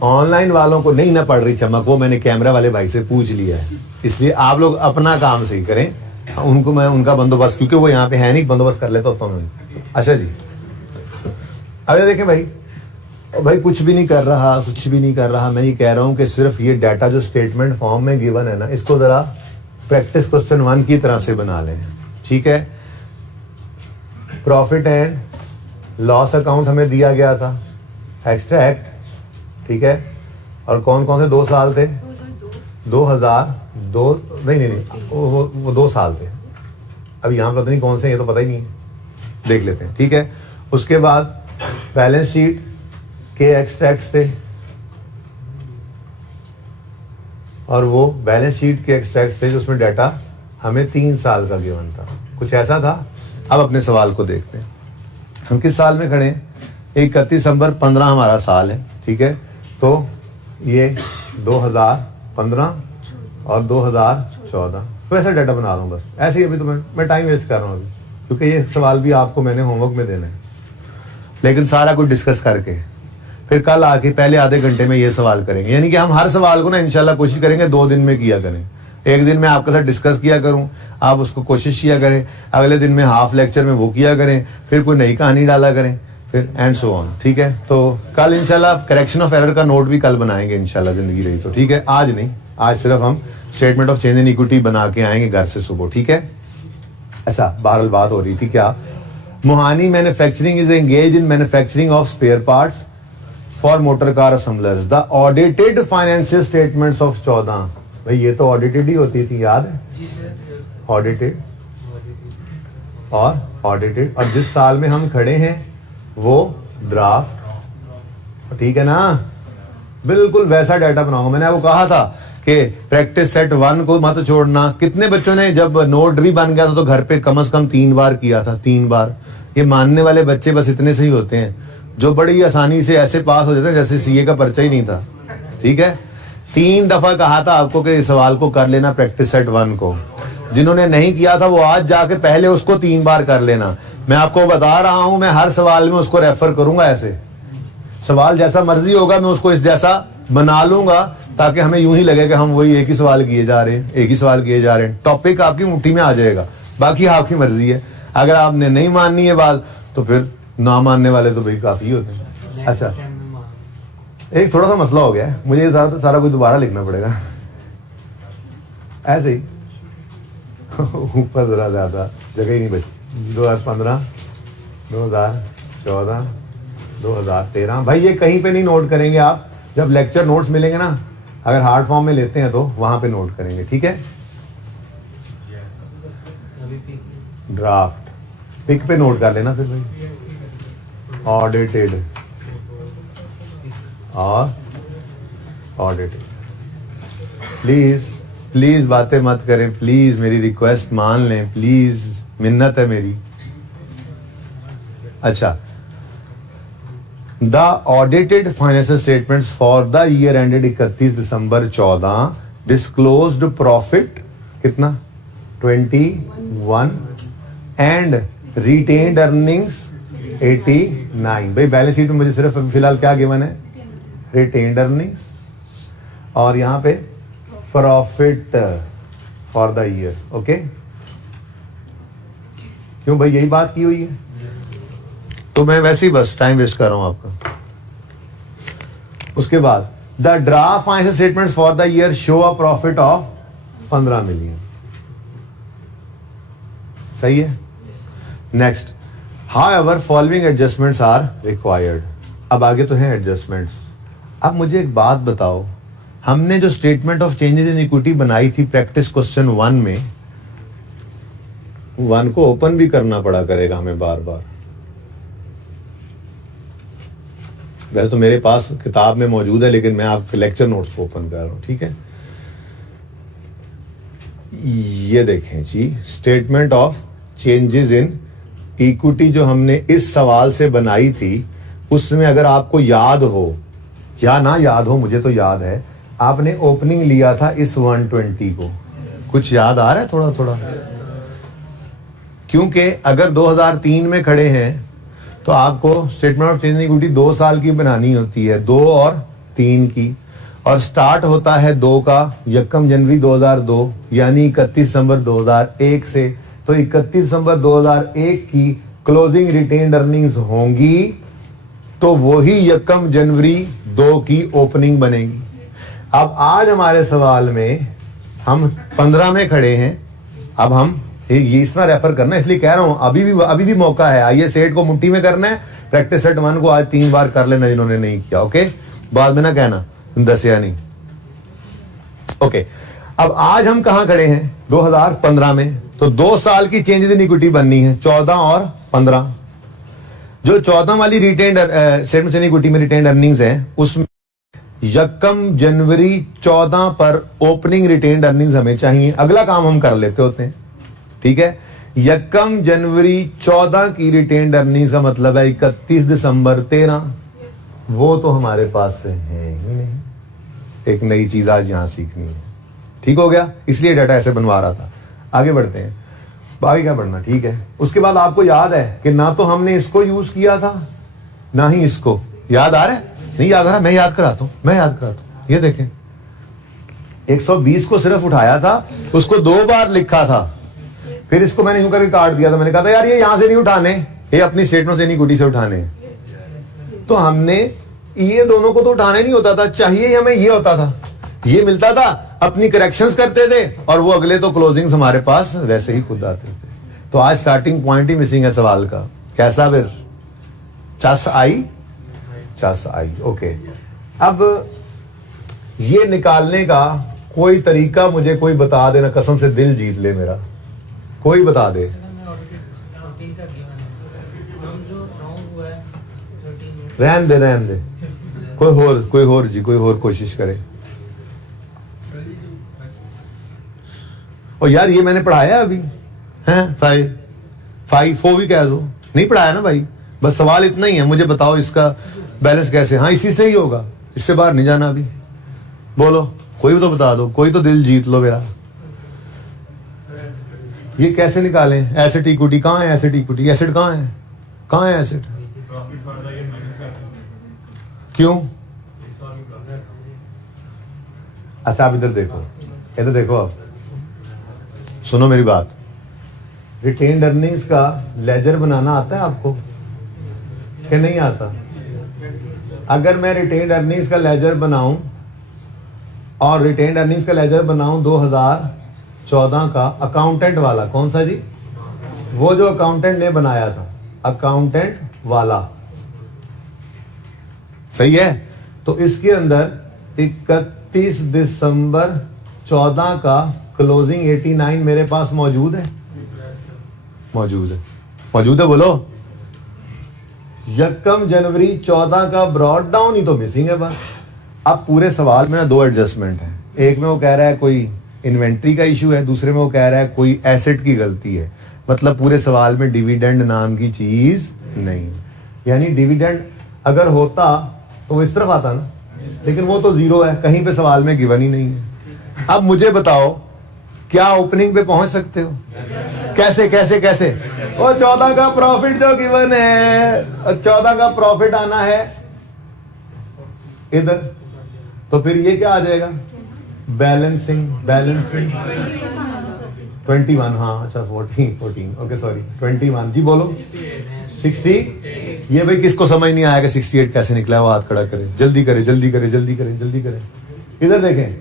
ऑनलाइन वालों को नहीं ना पड़ रही चमक, वो मैंने कैमरा वाले भाई से पूछ लिया है, इसलिए आप लोग अपना काम सही करें, उनको मैं उनका बंदोबस्त, क्योंकि वो यहाँ पे है नहीं, बंदोबस्त कर लेता होता हूँ। अच्छा जी, अब ये देखें भाई कुछ भी नहीं कर रहा, कुछ भी नहीं कर रहा, मैं ये कह रहा हूँ कि सिर्फ ये डाटा जो स्टेटमेंट फॉर्म में गिवन है ना, इसको जरा प्रैक्टिस क्वेश्चन 1 की तरह से बना लें, ठीक है। प्रॉफिट एंड लॉस अकाउंट हमें दिया गया था, एक्सट्रैक्ट, ठीक है, और कौन कौन से 2 साल थे? 2002, नहीं वो 2 साल थे, अब यहाँ पता नहीं कौन से, ये तो पता ही नहीं है, देख लेते हैं, ठीक है। उसके बाद बैलेंस शीट के एक्सट्रैक्ट्स थे, और वो बैलेंस शीट के एक्सट्रैक्ट्स थे जिसमें डाटा हमें 3 साल का गिवन था, कुछ ऐसा था। अब अपने सवाल को देखते हैं, हम किस साल में खड़े हैं? 31 दिसंबर 15 हमारा साल है, ठीक है। तो ये 2015 और 2014 वैसा डाटा बना रहा हूँ बस, ऐसे ही। अभी तो मैं टाइम वेस्ट कर रहा हूँ अभी, क्योंकि ये सवाल भी आपको मैंने होमवर्क में देना है, लेकिन सारा कुछ डिस्कस करके फिर कल आके पहले आधे घंटे में ये सवाल करेंगे। यानी कि हम हर सवाल को ना इंशाल्लाह कोशिश करेंगे 2 दिन में किया करें। एक दिन में आपके साथ डिस्कस किया करूं, आप उसको कोशिश किया करें, अगले दिन में हाफ लेक्चर में वो किया करें, फिर कोई नई कहानी डाला करें, फिर एंड सो ऑन, ठीक है। तो कल इंशाल्लाह करेक्शन ऑफ एरर का नोट भी कल बनाएंगे इंशाल्लाह, जिंदगी रही तो, ठीक है। आज नहीं, आज सिर्फ हम statement of change in equity बना के आएंगे घर से सुबह, ठीक है। अच्छा, बहरहाल बात हो रही थी क्या, Mohani manufacturing is engage in manufacturing of spare parts for motor car assemblers. The audited financial statements of 14, भाई ये तो ऑडिटेड ही होती थी, याद है? ऑडिटेड और ऑडिटेड, और जिस साल में हम खड़े हैं वो ड्राफ्ट, ठीक है ना। बिल्कुल वैसा डाटा बनाऊंगा। मैंने आपको कहा था कि प्रैक्टिस सेट 1 को मत छोड़ना। कितने बच्चों ने जब नोट भी बन गया था तो घर पे कम से कम 3 बार किया था, 3 बार। ये मानने वाले बच्चे बस इतने से ही होते हैं जो बड़ी आसानी से ऐसे पास हो जाते हैं जैसे सीए का पर्चा ही नहीं था, ठीक है। 3 दफा कहा था आपको कि इस सवाल को कर लेना प्रैक्टिस सेट 1 को। जिन्होंने नहीं किया था वो आज जाके पहले उसको 3 बार कर लेना। मैं आपको बता रहा हूं, मैं हर सवाल में उसको रेफर करूंगा। ऐसे सवाल जैसा मर्जी होगा मैं उसको इस जैसा बना लूंगा, ताकि हमें यूं ही लगे कि हम वही एक ही सवाल किए जा रहे हैं, एक ही सवाल किए जा रहे हैं। टॉपिक आपकी मुट्ठी में आ जाएगा, बाकी आपकी मर्जी है। अगर आपने नहीं माननी है बात तो फिर ना मानने वाले तो भाई काफी होते हैं। अच्छा, एक थोड़ा सा मसला हो गया है, मुझे ये सारा कुछ दोबारा लिखना पड़ेगा, ऐसे ही ऊपर जरा ज्यादा जगह ही नहीं बची। 2015, 2014, 2013, भाई ये कहीं पे नहीं नोट करेंगे आप। जब लेक्चर नोट्स मिलेंगे ना, अगर हार्ड फॉर्म में लेते हैं तो वहां पे नोट करेंगे, ठीक है। ड्राफ्ट पिक पे नोट कर लेना फिर भाई, ऑडिटेड और ऑडिटेड। प्लीज बातें मत करें, प्लीज मेरी रिक्वेस्ट मान लें, प्लीज मिन्नत है मेरी। अच्छा, the audited financial statements for the year ended 31 दिसंबर 14 डिस्क्लोज्ड प्रॉफिट कितना 21 एंड रिटेन्ड अर्निंग्स 89। भाई बैलेंस शीट में मुझे सिर्फ फिलहाल क्या गिवन है, रिटेन्ड अर्निंग्स, और यहां पे profit for the year. Okay, क्यों भाई यही बात की हुई है, तो मैं वैसे ही बस टाइम वेस्ट कर रहा हूं आपका। उसके बाद the draft financial statements for the year show a profit of 15 million. सही है। Next, however following adjustments are required. अब आगे तो हैं एडजस्टमेंट्स। अब मुझे एक बात बताओ, हमने जो statement of changes in equity बनाई थी प्रैक्टिस क्वेश्चन 1 में, 1 को ओपन भी करना पड़ा करेगा हमें बार बार। वैसे तो मेरे पास किताब में मौजूद है, लेकिन मैं आपके लेक्चर नोट्स को ओपन कर रहा हूं, ठीक है। ये देखें जी, statement of changes in equity जो हमने इस सवाल से बनाई थी, उसमें अगर आपको याद हो या ना याद हो, मुझे तो याद है, आपने ओपनिंग लिया था इस 120 को। कुछ याद आ रहा है थोड़ा थोड़ा? क्योंकि अगर 2003 में खड़े हैं तो आपको statement of change in equity 2 साल की बनानी होती है, 2 और 3 की, और स्टार्ट होता है 2 का 1 जनवरी 2002 यानी 31 दिसंबर 2001 से। तो 31 दिसंबर 2001 की क्लोजिंग रिटेन्ड अर्निंग्स होंगी तो वही 1 जनवरी 2 की ओपनिंग बनेगी। अब आज हमारे सवाल में हम 15 में खड़े हैं। अब हम ये इतना रेफर करना, इसलिए कह रहा हूं अभी भी मौका है। आइए सेट को मुट्ठी में करना है, प्रैक्टिस सेट 1 को आज 3 बार कर लेना जिन्होंने नहीं किया। ओके, बाद में ना कहना दसिया नहीं। ओके, अब आज हम कहां खड़े हैं? 2015 में। तो 2 साल की चेंजेस इन इक्विटी बननी है, 14 और 15। जो 14 वाली रिटेन्ड स्टेटमेंट इन इक्विटी में रिटेन्ड अर्निंग्स है, उसमें 1 जनवरी 14 पर ओपनिंग रिटेन्ड अर्निंग्स हमें चाहिए। अगला काम हम कर लेते होते हैं, ठीक है। 1 जनवरी 14 की रिटेन्ड अर्निंग्स का मतलब है 31 दिसंबर 13। वो तो हमारे पास है ही नहीं। एक नई चीज आज यहां सीखनी है, ठीक हो गया। इसलिए डाटा ऐसे बनवा रहा था। आगे बढ़ते हैं, आगे क्या बढ़ना, ठीक है। उसके बाद आपको याद है कि ना तो हमने इसको यूज किया था ना ही इसको। याद आ रहा है? नहीं याद आ रहा? मैं याद कराता हूं। ये देखें, 120 को सिर्फ उठाया था, उसको 2 बार लिखा था, फिर इसको मैंने यूं करके काट दिया था। मैंने कहा था यार ये यहां से नहीं उठाने, ये अपनी स्टेटमेंट से नहीं इक्विटी से उठाने। तो हमने ये दोनों को तो उठाना नहीं होता था, चाहिए हमें ये होता था, ये मिलता था, अपनी करेक्शंस करते थे और वो अगले तो क्लोजिंग्स हमारे पास वैसे ही खुद आते थे। तो आज स्टार्टिंग पॉइंट ही मिसिंग है सवाल का। कैसा फिर? चस आई। ओके, अब ये निकालने का कोई तरीका मुझे कोई बता देना, कसम से दिल जीत ले मेरा, कोई बता दे। रहन दे, कोई और कोशिश करे। और यार ये मैंने पढ़ाया अभी हैं, 4 भी कह दो, नहीं पढ़ाया ना भाई। बस सवाल इतना ही है, मुझे बताओ इसका बैलेंस कैसे। हाँ, इसी से ही होगा, इससे बाहर नहीं जाना अभी। बोलो, कोई तो बता दो, कोई तो दिल जीत लो मेरा। ये कैसे निकालें? एसेट इक्विटी कहाँ है? एसेट इक्विटी, एसेट कहाँ है एसेट? क्यों? अच्छा आप इधर देखो, आप सुनो मेरी बात। रिटेन्ड अर्निंग्स का लेजर बनाना आता है आपको कि नहीं आता? अगर मैं रिटेन्ड अर्निंग्स का लेजर बनाऊं और रिटेन्ड अर्निंग्स का लेजर बनाऊं 2014 का, अकाउंटेंट वाला, कौन सा जी? वो जो अकाउंटेंट ने बनाया था, अकाउंटेंट वाला, सही है। तो इसके अंदर 31 दिसंबर 14 का क्लोजिंग 89 मेरे पास मौजूद है। बोलो। 1 जनवरी 14 का ब्रॉड डाउन ही तो मिसिंग है बस। अब पूरे सवाल में ना 2 एडजस्टमेंट है। एक में वो कह रहा है कोई इन्वेंट्री का इशू है, दूसरे में वो कह रहा है कोई एसेट की गलती है। मतलब पूरे सवाल में डिविडेंड नाम की चीज नहीं। यानी डिविडेंड अगर होता तो वो इस तरफ आता ना, लेकिन वो तो 0 है, कहीं पे सवाल में गिवन ही नहीं है। अब मुझे बताओ, क्या ओपनिंग पे पहुंच सकते हो? कैसे? वो 14 का प्रॉफिट जो गिवन है, 14 का प्रॉफिट आना है इधर, तो फिर ये क्या आ जाएगा? बैलेंसिंग 21, हाँ अच्छा 14, ओके सॉरी 21 जी। बोलो 60। ये भाई किसको समझ नहीं आएगा 68 कैसे निकला? वो हाथ खड़ा करे, जल्दी करे। इधर देखें,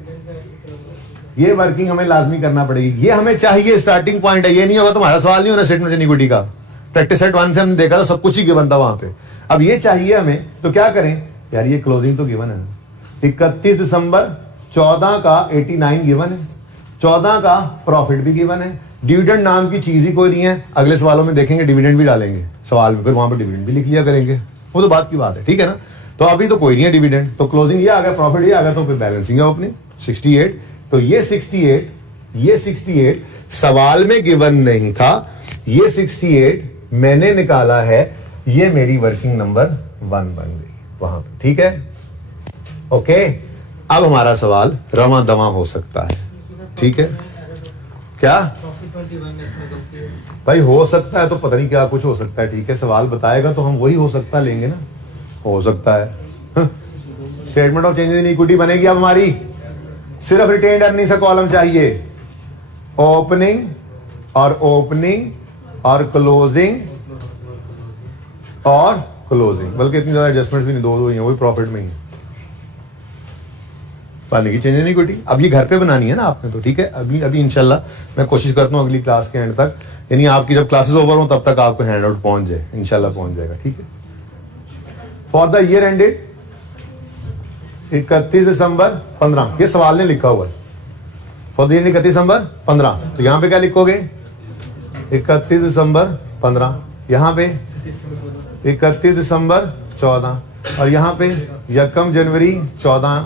ये वर्किंग हमें लाजमी करना पड़ेगी। ये हमें चाहिए, स्टार्टिंग पॉइंट है। ये नहीं होगा तुम्हारा सवाल नहीं होना स्टेटमेंट इन इक्विटी का। प्रैक्टिस सेट 1 से हमने देखा था, सब कुछ ही गिवन था वहां पे। अब ये चाहिए हमें, तो क्या करें यार? ये क्लोजिंग तो गिवन है ना, 31 दिसंबर 14 का 89 गिवन है, 14 का प्रॉफिट भी गिवन है, डिविडेंड नाम की चीज ही कोई नहीं है। अगले सवालों में देखेंगे डिविडेंड भी डालेंगे सवाल में, फिर वहां पर डिविडेंड भी लिख लिया करेंगे, वो तो बात की बात है, ठीक है ना। तो अभी तो कोई नहीं है डिविडेंड, तो क्लोजिंग ये आ गया, प्रॉफिट ये आ गया, तो फिर बैलेंसिंग है ओपनिंग 68। तो ये 68 सवाल में गिवन नहीं था, ये 68 मैंने निकाला है, ये मेरी वर्किंग नंबर 1 बन गई वहां पे, ठीक है। ओके, अब हमारा सवाल रवा दवा हो सकता है, ठीक है। क्या 21 इसमें गलती है। भाई हो सकता है तो पता नहीं क्या कुछ हो सकता है, ठीक है, सवाल बताएगा तो हम वही हो सकता लेंगे ना, हो सकता है। Statement of changes in equity बनेगी अब हमारी, सिर्फ रिटेन्ड अर्निंग से कॉलम चाहिए, ओपनिंग और क्लोजिंग और क्लोजिंग, बल्कि इतनी ज्यादा एडजस्टमेंट भी नहीं, दो ही है, वही प्रॉफिट में ही बनेगी चेंज इन इक्विटी। अब ये घर पे बनानी है ना आपने तो, ठीक है, अभी इंशाल्लाह मैं कोशिश करता हूँ अगली क्लास के एंड तक, यानी आपकी जब क्लासेस ओवर हो तब तक आपको हैंड आउट पहुंच जाए, इंशाल्लाह पहुंच जाएगा, ठीक है। फॉर द ईयर एंडेड 31 दिसंबर 15, ये सवाल ने लिखा हुआ है, फॉर द ईयर 31 दिसंबर 15, तो यहां पे क्या लिखोगे 31 दिसंबर 15, यहां पे 31 दिसंबर 14, और यहां पे 1 जनवरी 14,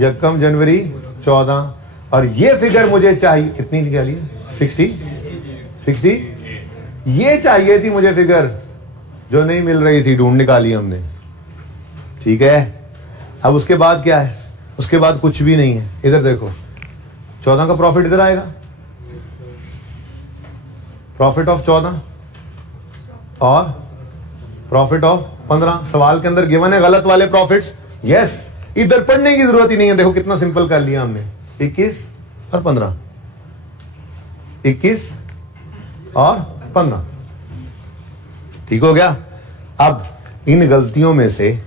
1 जनवरी 14, और ये फिगर मुझे चाहिए कितनी निकाली, 60, ये चाहिए थी मुझे फिगर, जो नहीं मिल रही थी, ढूंढ निकाली हमने, ठीक है। अब उसके बाद क्या है, उसके बाद कुछ भी नहीं है, इधर देखो 14 का प्रॉफिट इधर आएगा, प्रॉफिट ऑफ 14 और प्रॉफिट ऑफ 15, सवाल के अंदर गिवन है गलत वाले प्रॉफिट्स, यस, इधर पढ़ने की जरूरत ही नहीं है, देखो कितना सिंपल कर लिया हमने, 21 और 15, 21 और 15, ठीक हो गया। अब इन गलतियों में से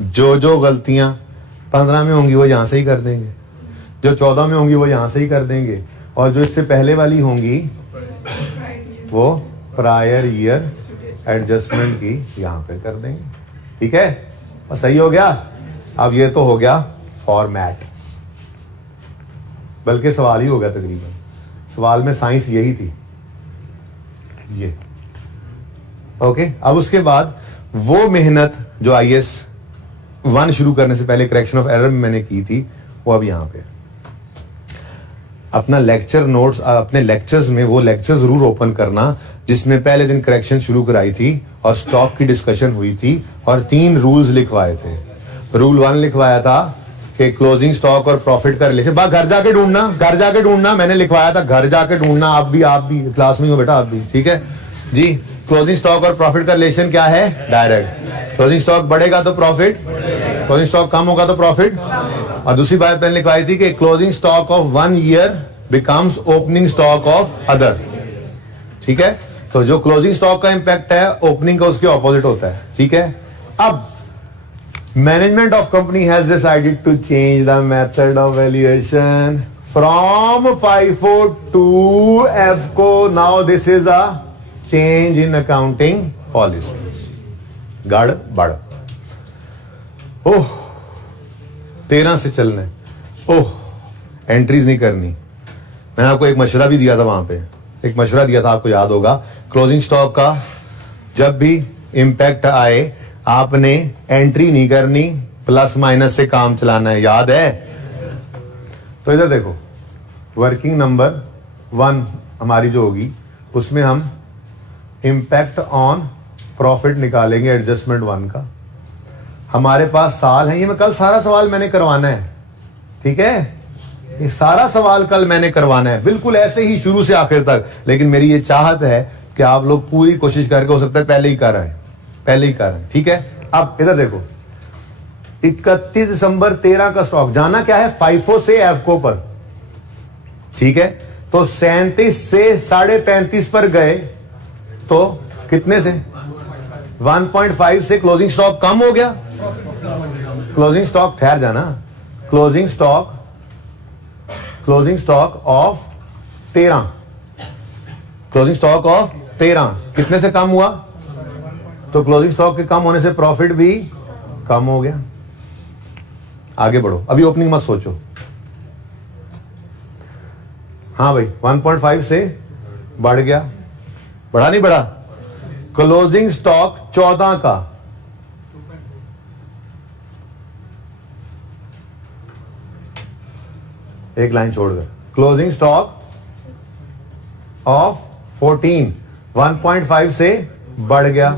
जो गलतियां 15 में होंगी वो यहां से ही कर देंगे, जो 14 में होंगी वो यहां से ही कर देंगे, और जो इससे पहले वाली होंगी वो प्रायर ईयर एडजस्टमेंट की यहां पे कर देंगे, ठीक है, और सही हो गया। अब ये तो हो गया फॉर्मेट, बल्कि सवाल ही हो गया तकरीबन, सवाल में साइंस यही थी, ये ओके। अब उसके बाद वो मेहनत जो IAS 1 शुरू करने से पहले करेक्शन ऑफ एरर में मैंने की थी, वो अब यहां पे अपना लेक्चर नोट्स, अपने लेक्चर्स में वो लेक्चर जरूर ओपन करना जिसमें पहले दिन करेक्शन शुरू कराई थी और स्टॉक की डिस्कशन हुई थी और 3 रूल्स लिखवाए थे। रूल 1 लिखवाया था कि क्लोजिंग स्टॉक और प्रॉफिट का रिलेशन, घर जाके ढूंढना, मैंने लिखवाया था घर जाके ढूंढना, आप भी क्लास में हो बेटा, आप भी, ठीक है जी। क्लोजिंग स्टॉक और प्रॉफिट का रिलेशन क्या है, डायरेक्ट, क्लोजिंग स्टॉक बढ़ेगा तो प्रॉफिट, क्लोजिंग स्टॉक कम होगा तो प्रॉफिट। और दूसरी बात मैंने लिखवाई थी कि closing stock of 1 year becomes opening stock of other, ठीक है। तो जो क्लोजिंग स्टॉक का इंपैक्ट है ओपनिंग का उसके ऑपोजिट होता है, ठीक है। अब management of company has decided to change the method of valuation from FIFO to EFCO। Now this is a change in accounting policy, गड़बड़, ओह 13 से चलना है, ओह एंट्रीज नहीं करनी। मैंने आपको एक मशवरा भी दिया था, वहां पे एक मशवरा दिया था, आपको याद होगा, क्लोजिंग स्टॉक का जब भी इंपैक्ट आए आपने एंट्री नहीं करनी, प्लस माइनस से काम चलाना है, याद है। तो इधर देखो वर्किंग नंबर 1 हमारी जो होगी उसमें हम इंपैक्ट ऑन प्रॉफिट निकालेंगे एडजस्टमेंट 1 का। हमारे पास साल है, ये मैं कल सारा सवाल मैंने करवाना है, ठीक है, ये सारा सवाल कल मैंने करवाना है, बिल्कुल ऐसे ही शुरू से आखिर तक। लेकिन मेरी ये चाहत है कि आप लोग पूरी कोशिश करके, हो सकता है पहले ही कर रहे हैं, ठीक है। अब इधर देखो 31 दिसंबर 13 का स्टॉक जाना क्या है, FIFO से EFCO पर, ठीक है। तो 37 से 35.5 पर गए तो कितने से, 1.5 से क्लोजिंग स्टॉक कम हो गया, क्लोजिंग स्टॉक, ठहर जाना, closing stock of 13, closing stock of 13 कितने से कम हुआ, तो क्लोजिंग स्टॉक के कम होने से प्रॉफिट भी कम हो गया। आगे बढ़ो, अभी ओपनिंग मत सोचो, हाँ भाई 1.5 से बढ़ गया, बढ़ा नहीं बढ़ा, क्लोजिंग स्टॉक 14 का, एक लाइन छोड़कर, क्लोजिंग स्टॉक ऑफ 14 1.5 से बढ़ गया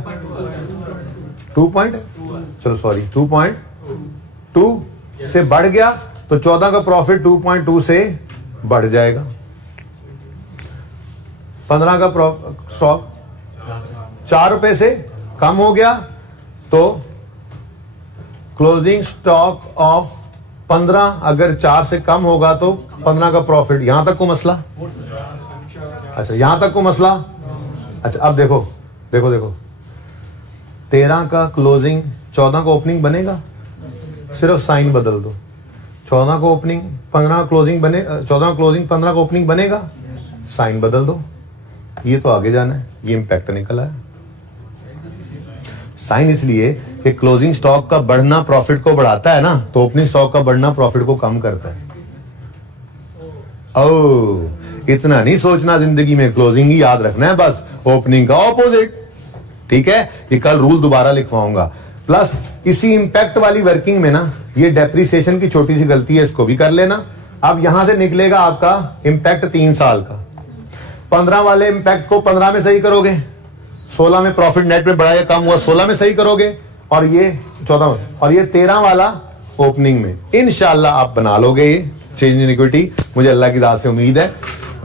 2.2 से बढ़ गया, तो 14 का प्रॉफिट 2.2 से बढ़ जाएगा। 15 का स्टॉक 4 रुपए से कम हो गया तो क्लोजिंग स्टॉक ऑफ 15 अगर 4 से कम होगा तो 15 का प्रॉफिट। यहां तक को मसला? अच्छा यहां तक को मसला। अच्छा अब देखो देखो देखो 13 का क्लोजिंग 14 का ओपनिंग बनेगा, सिर्फ साइन बदल दो। 14 को ओपनिंग 15 क्लोजिंग बने, 14 क्लोजिंग 15 का ओपनिंग बनेगा, साइन बदल दो। ये तो आगे जाना है, ये इंपैक्ट निकला है। साइन इसलिए कि क्लोजिंग स्टॉक का बढ़ना प्रॉफिट को बढ़ाता है ना, तो ओपनिंग स्टॉक का बढ़ना प्रॉफिट को कम करता है। ओ इतना नहीं सोचना जिंदगी में, क्लोजिंग ही याद रखना है बस, ओपनिंग का ऑपोजिट। ठीक है, ये कल रूल दोबारा लिखवाऊंगा। प्लस इसी इंपैक्ट वाली वर्किंग में ना ये डेप्रिसिएशन की छोटी सी गलती है, इसको भी कर लेना। अब यहां से निकलेगा आपका इंपैक्ट 3 साल का। 15 वाले इंपैक्ट को 15 में सही करोगे, 16 में प्रॉफिट नेट में बढ़ा या कम हुआ 16 में सही करोगे, और ये 14 में, और ये 13 वाला ओपनिंग में। इंशाल्लाह आप बना लोगे ये चेंज इन इक्विटी, मुझे अल्लाह की राह से उम्मीद है।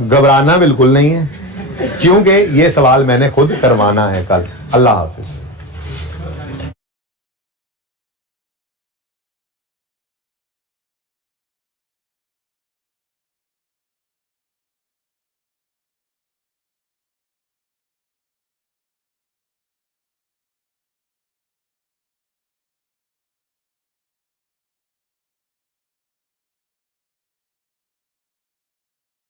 घबराना बिल्कुल नहीं है, क्योंकि ये सवाल मैंने खुद करवाना है कल। अल्लाह हाफिज।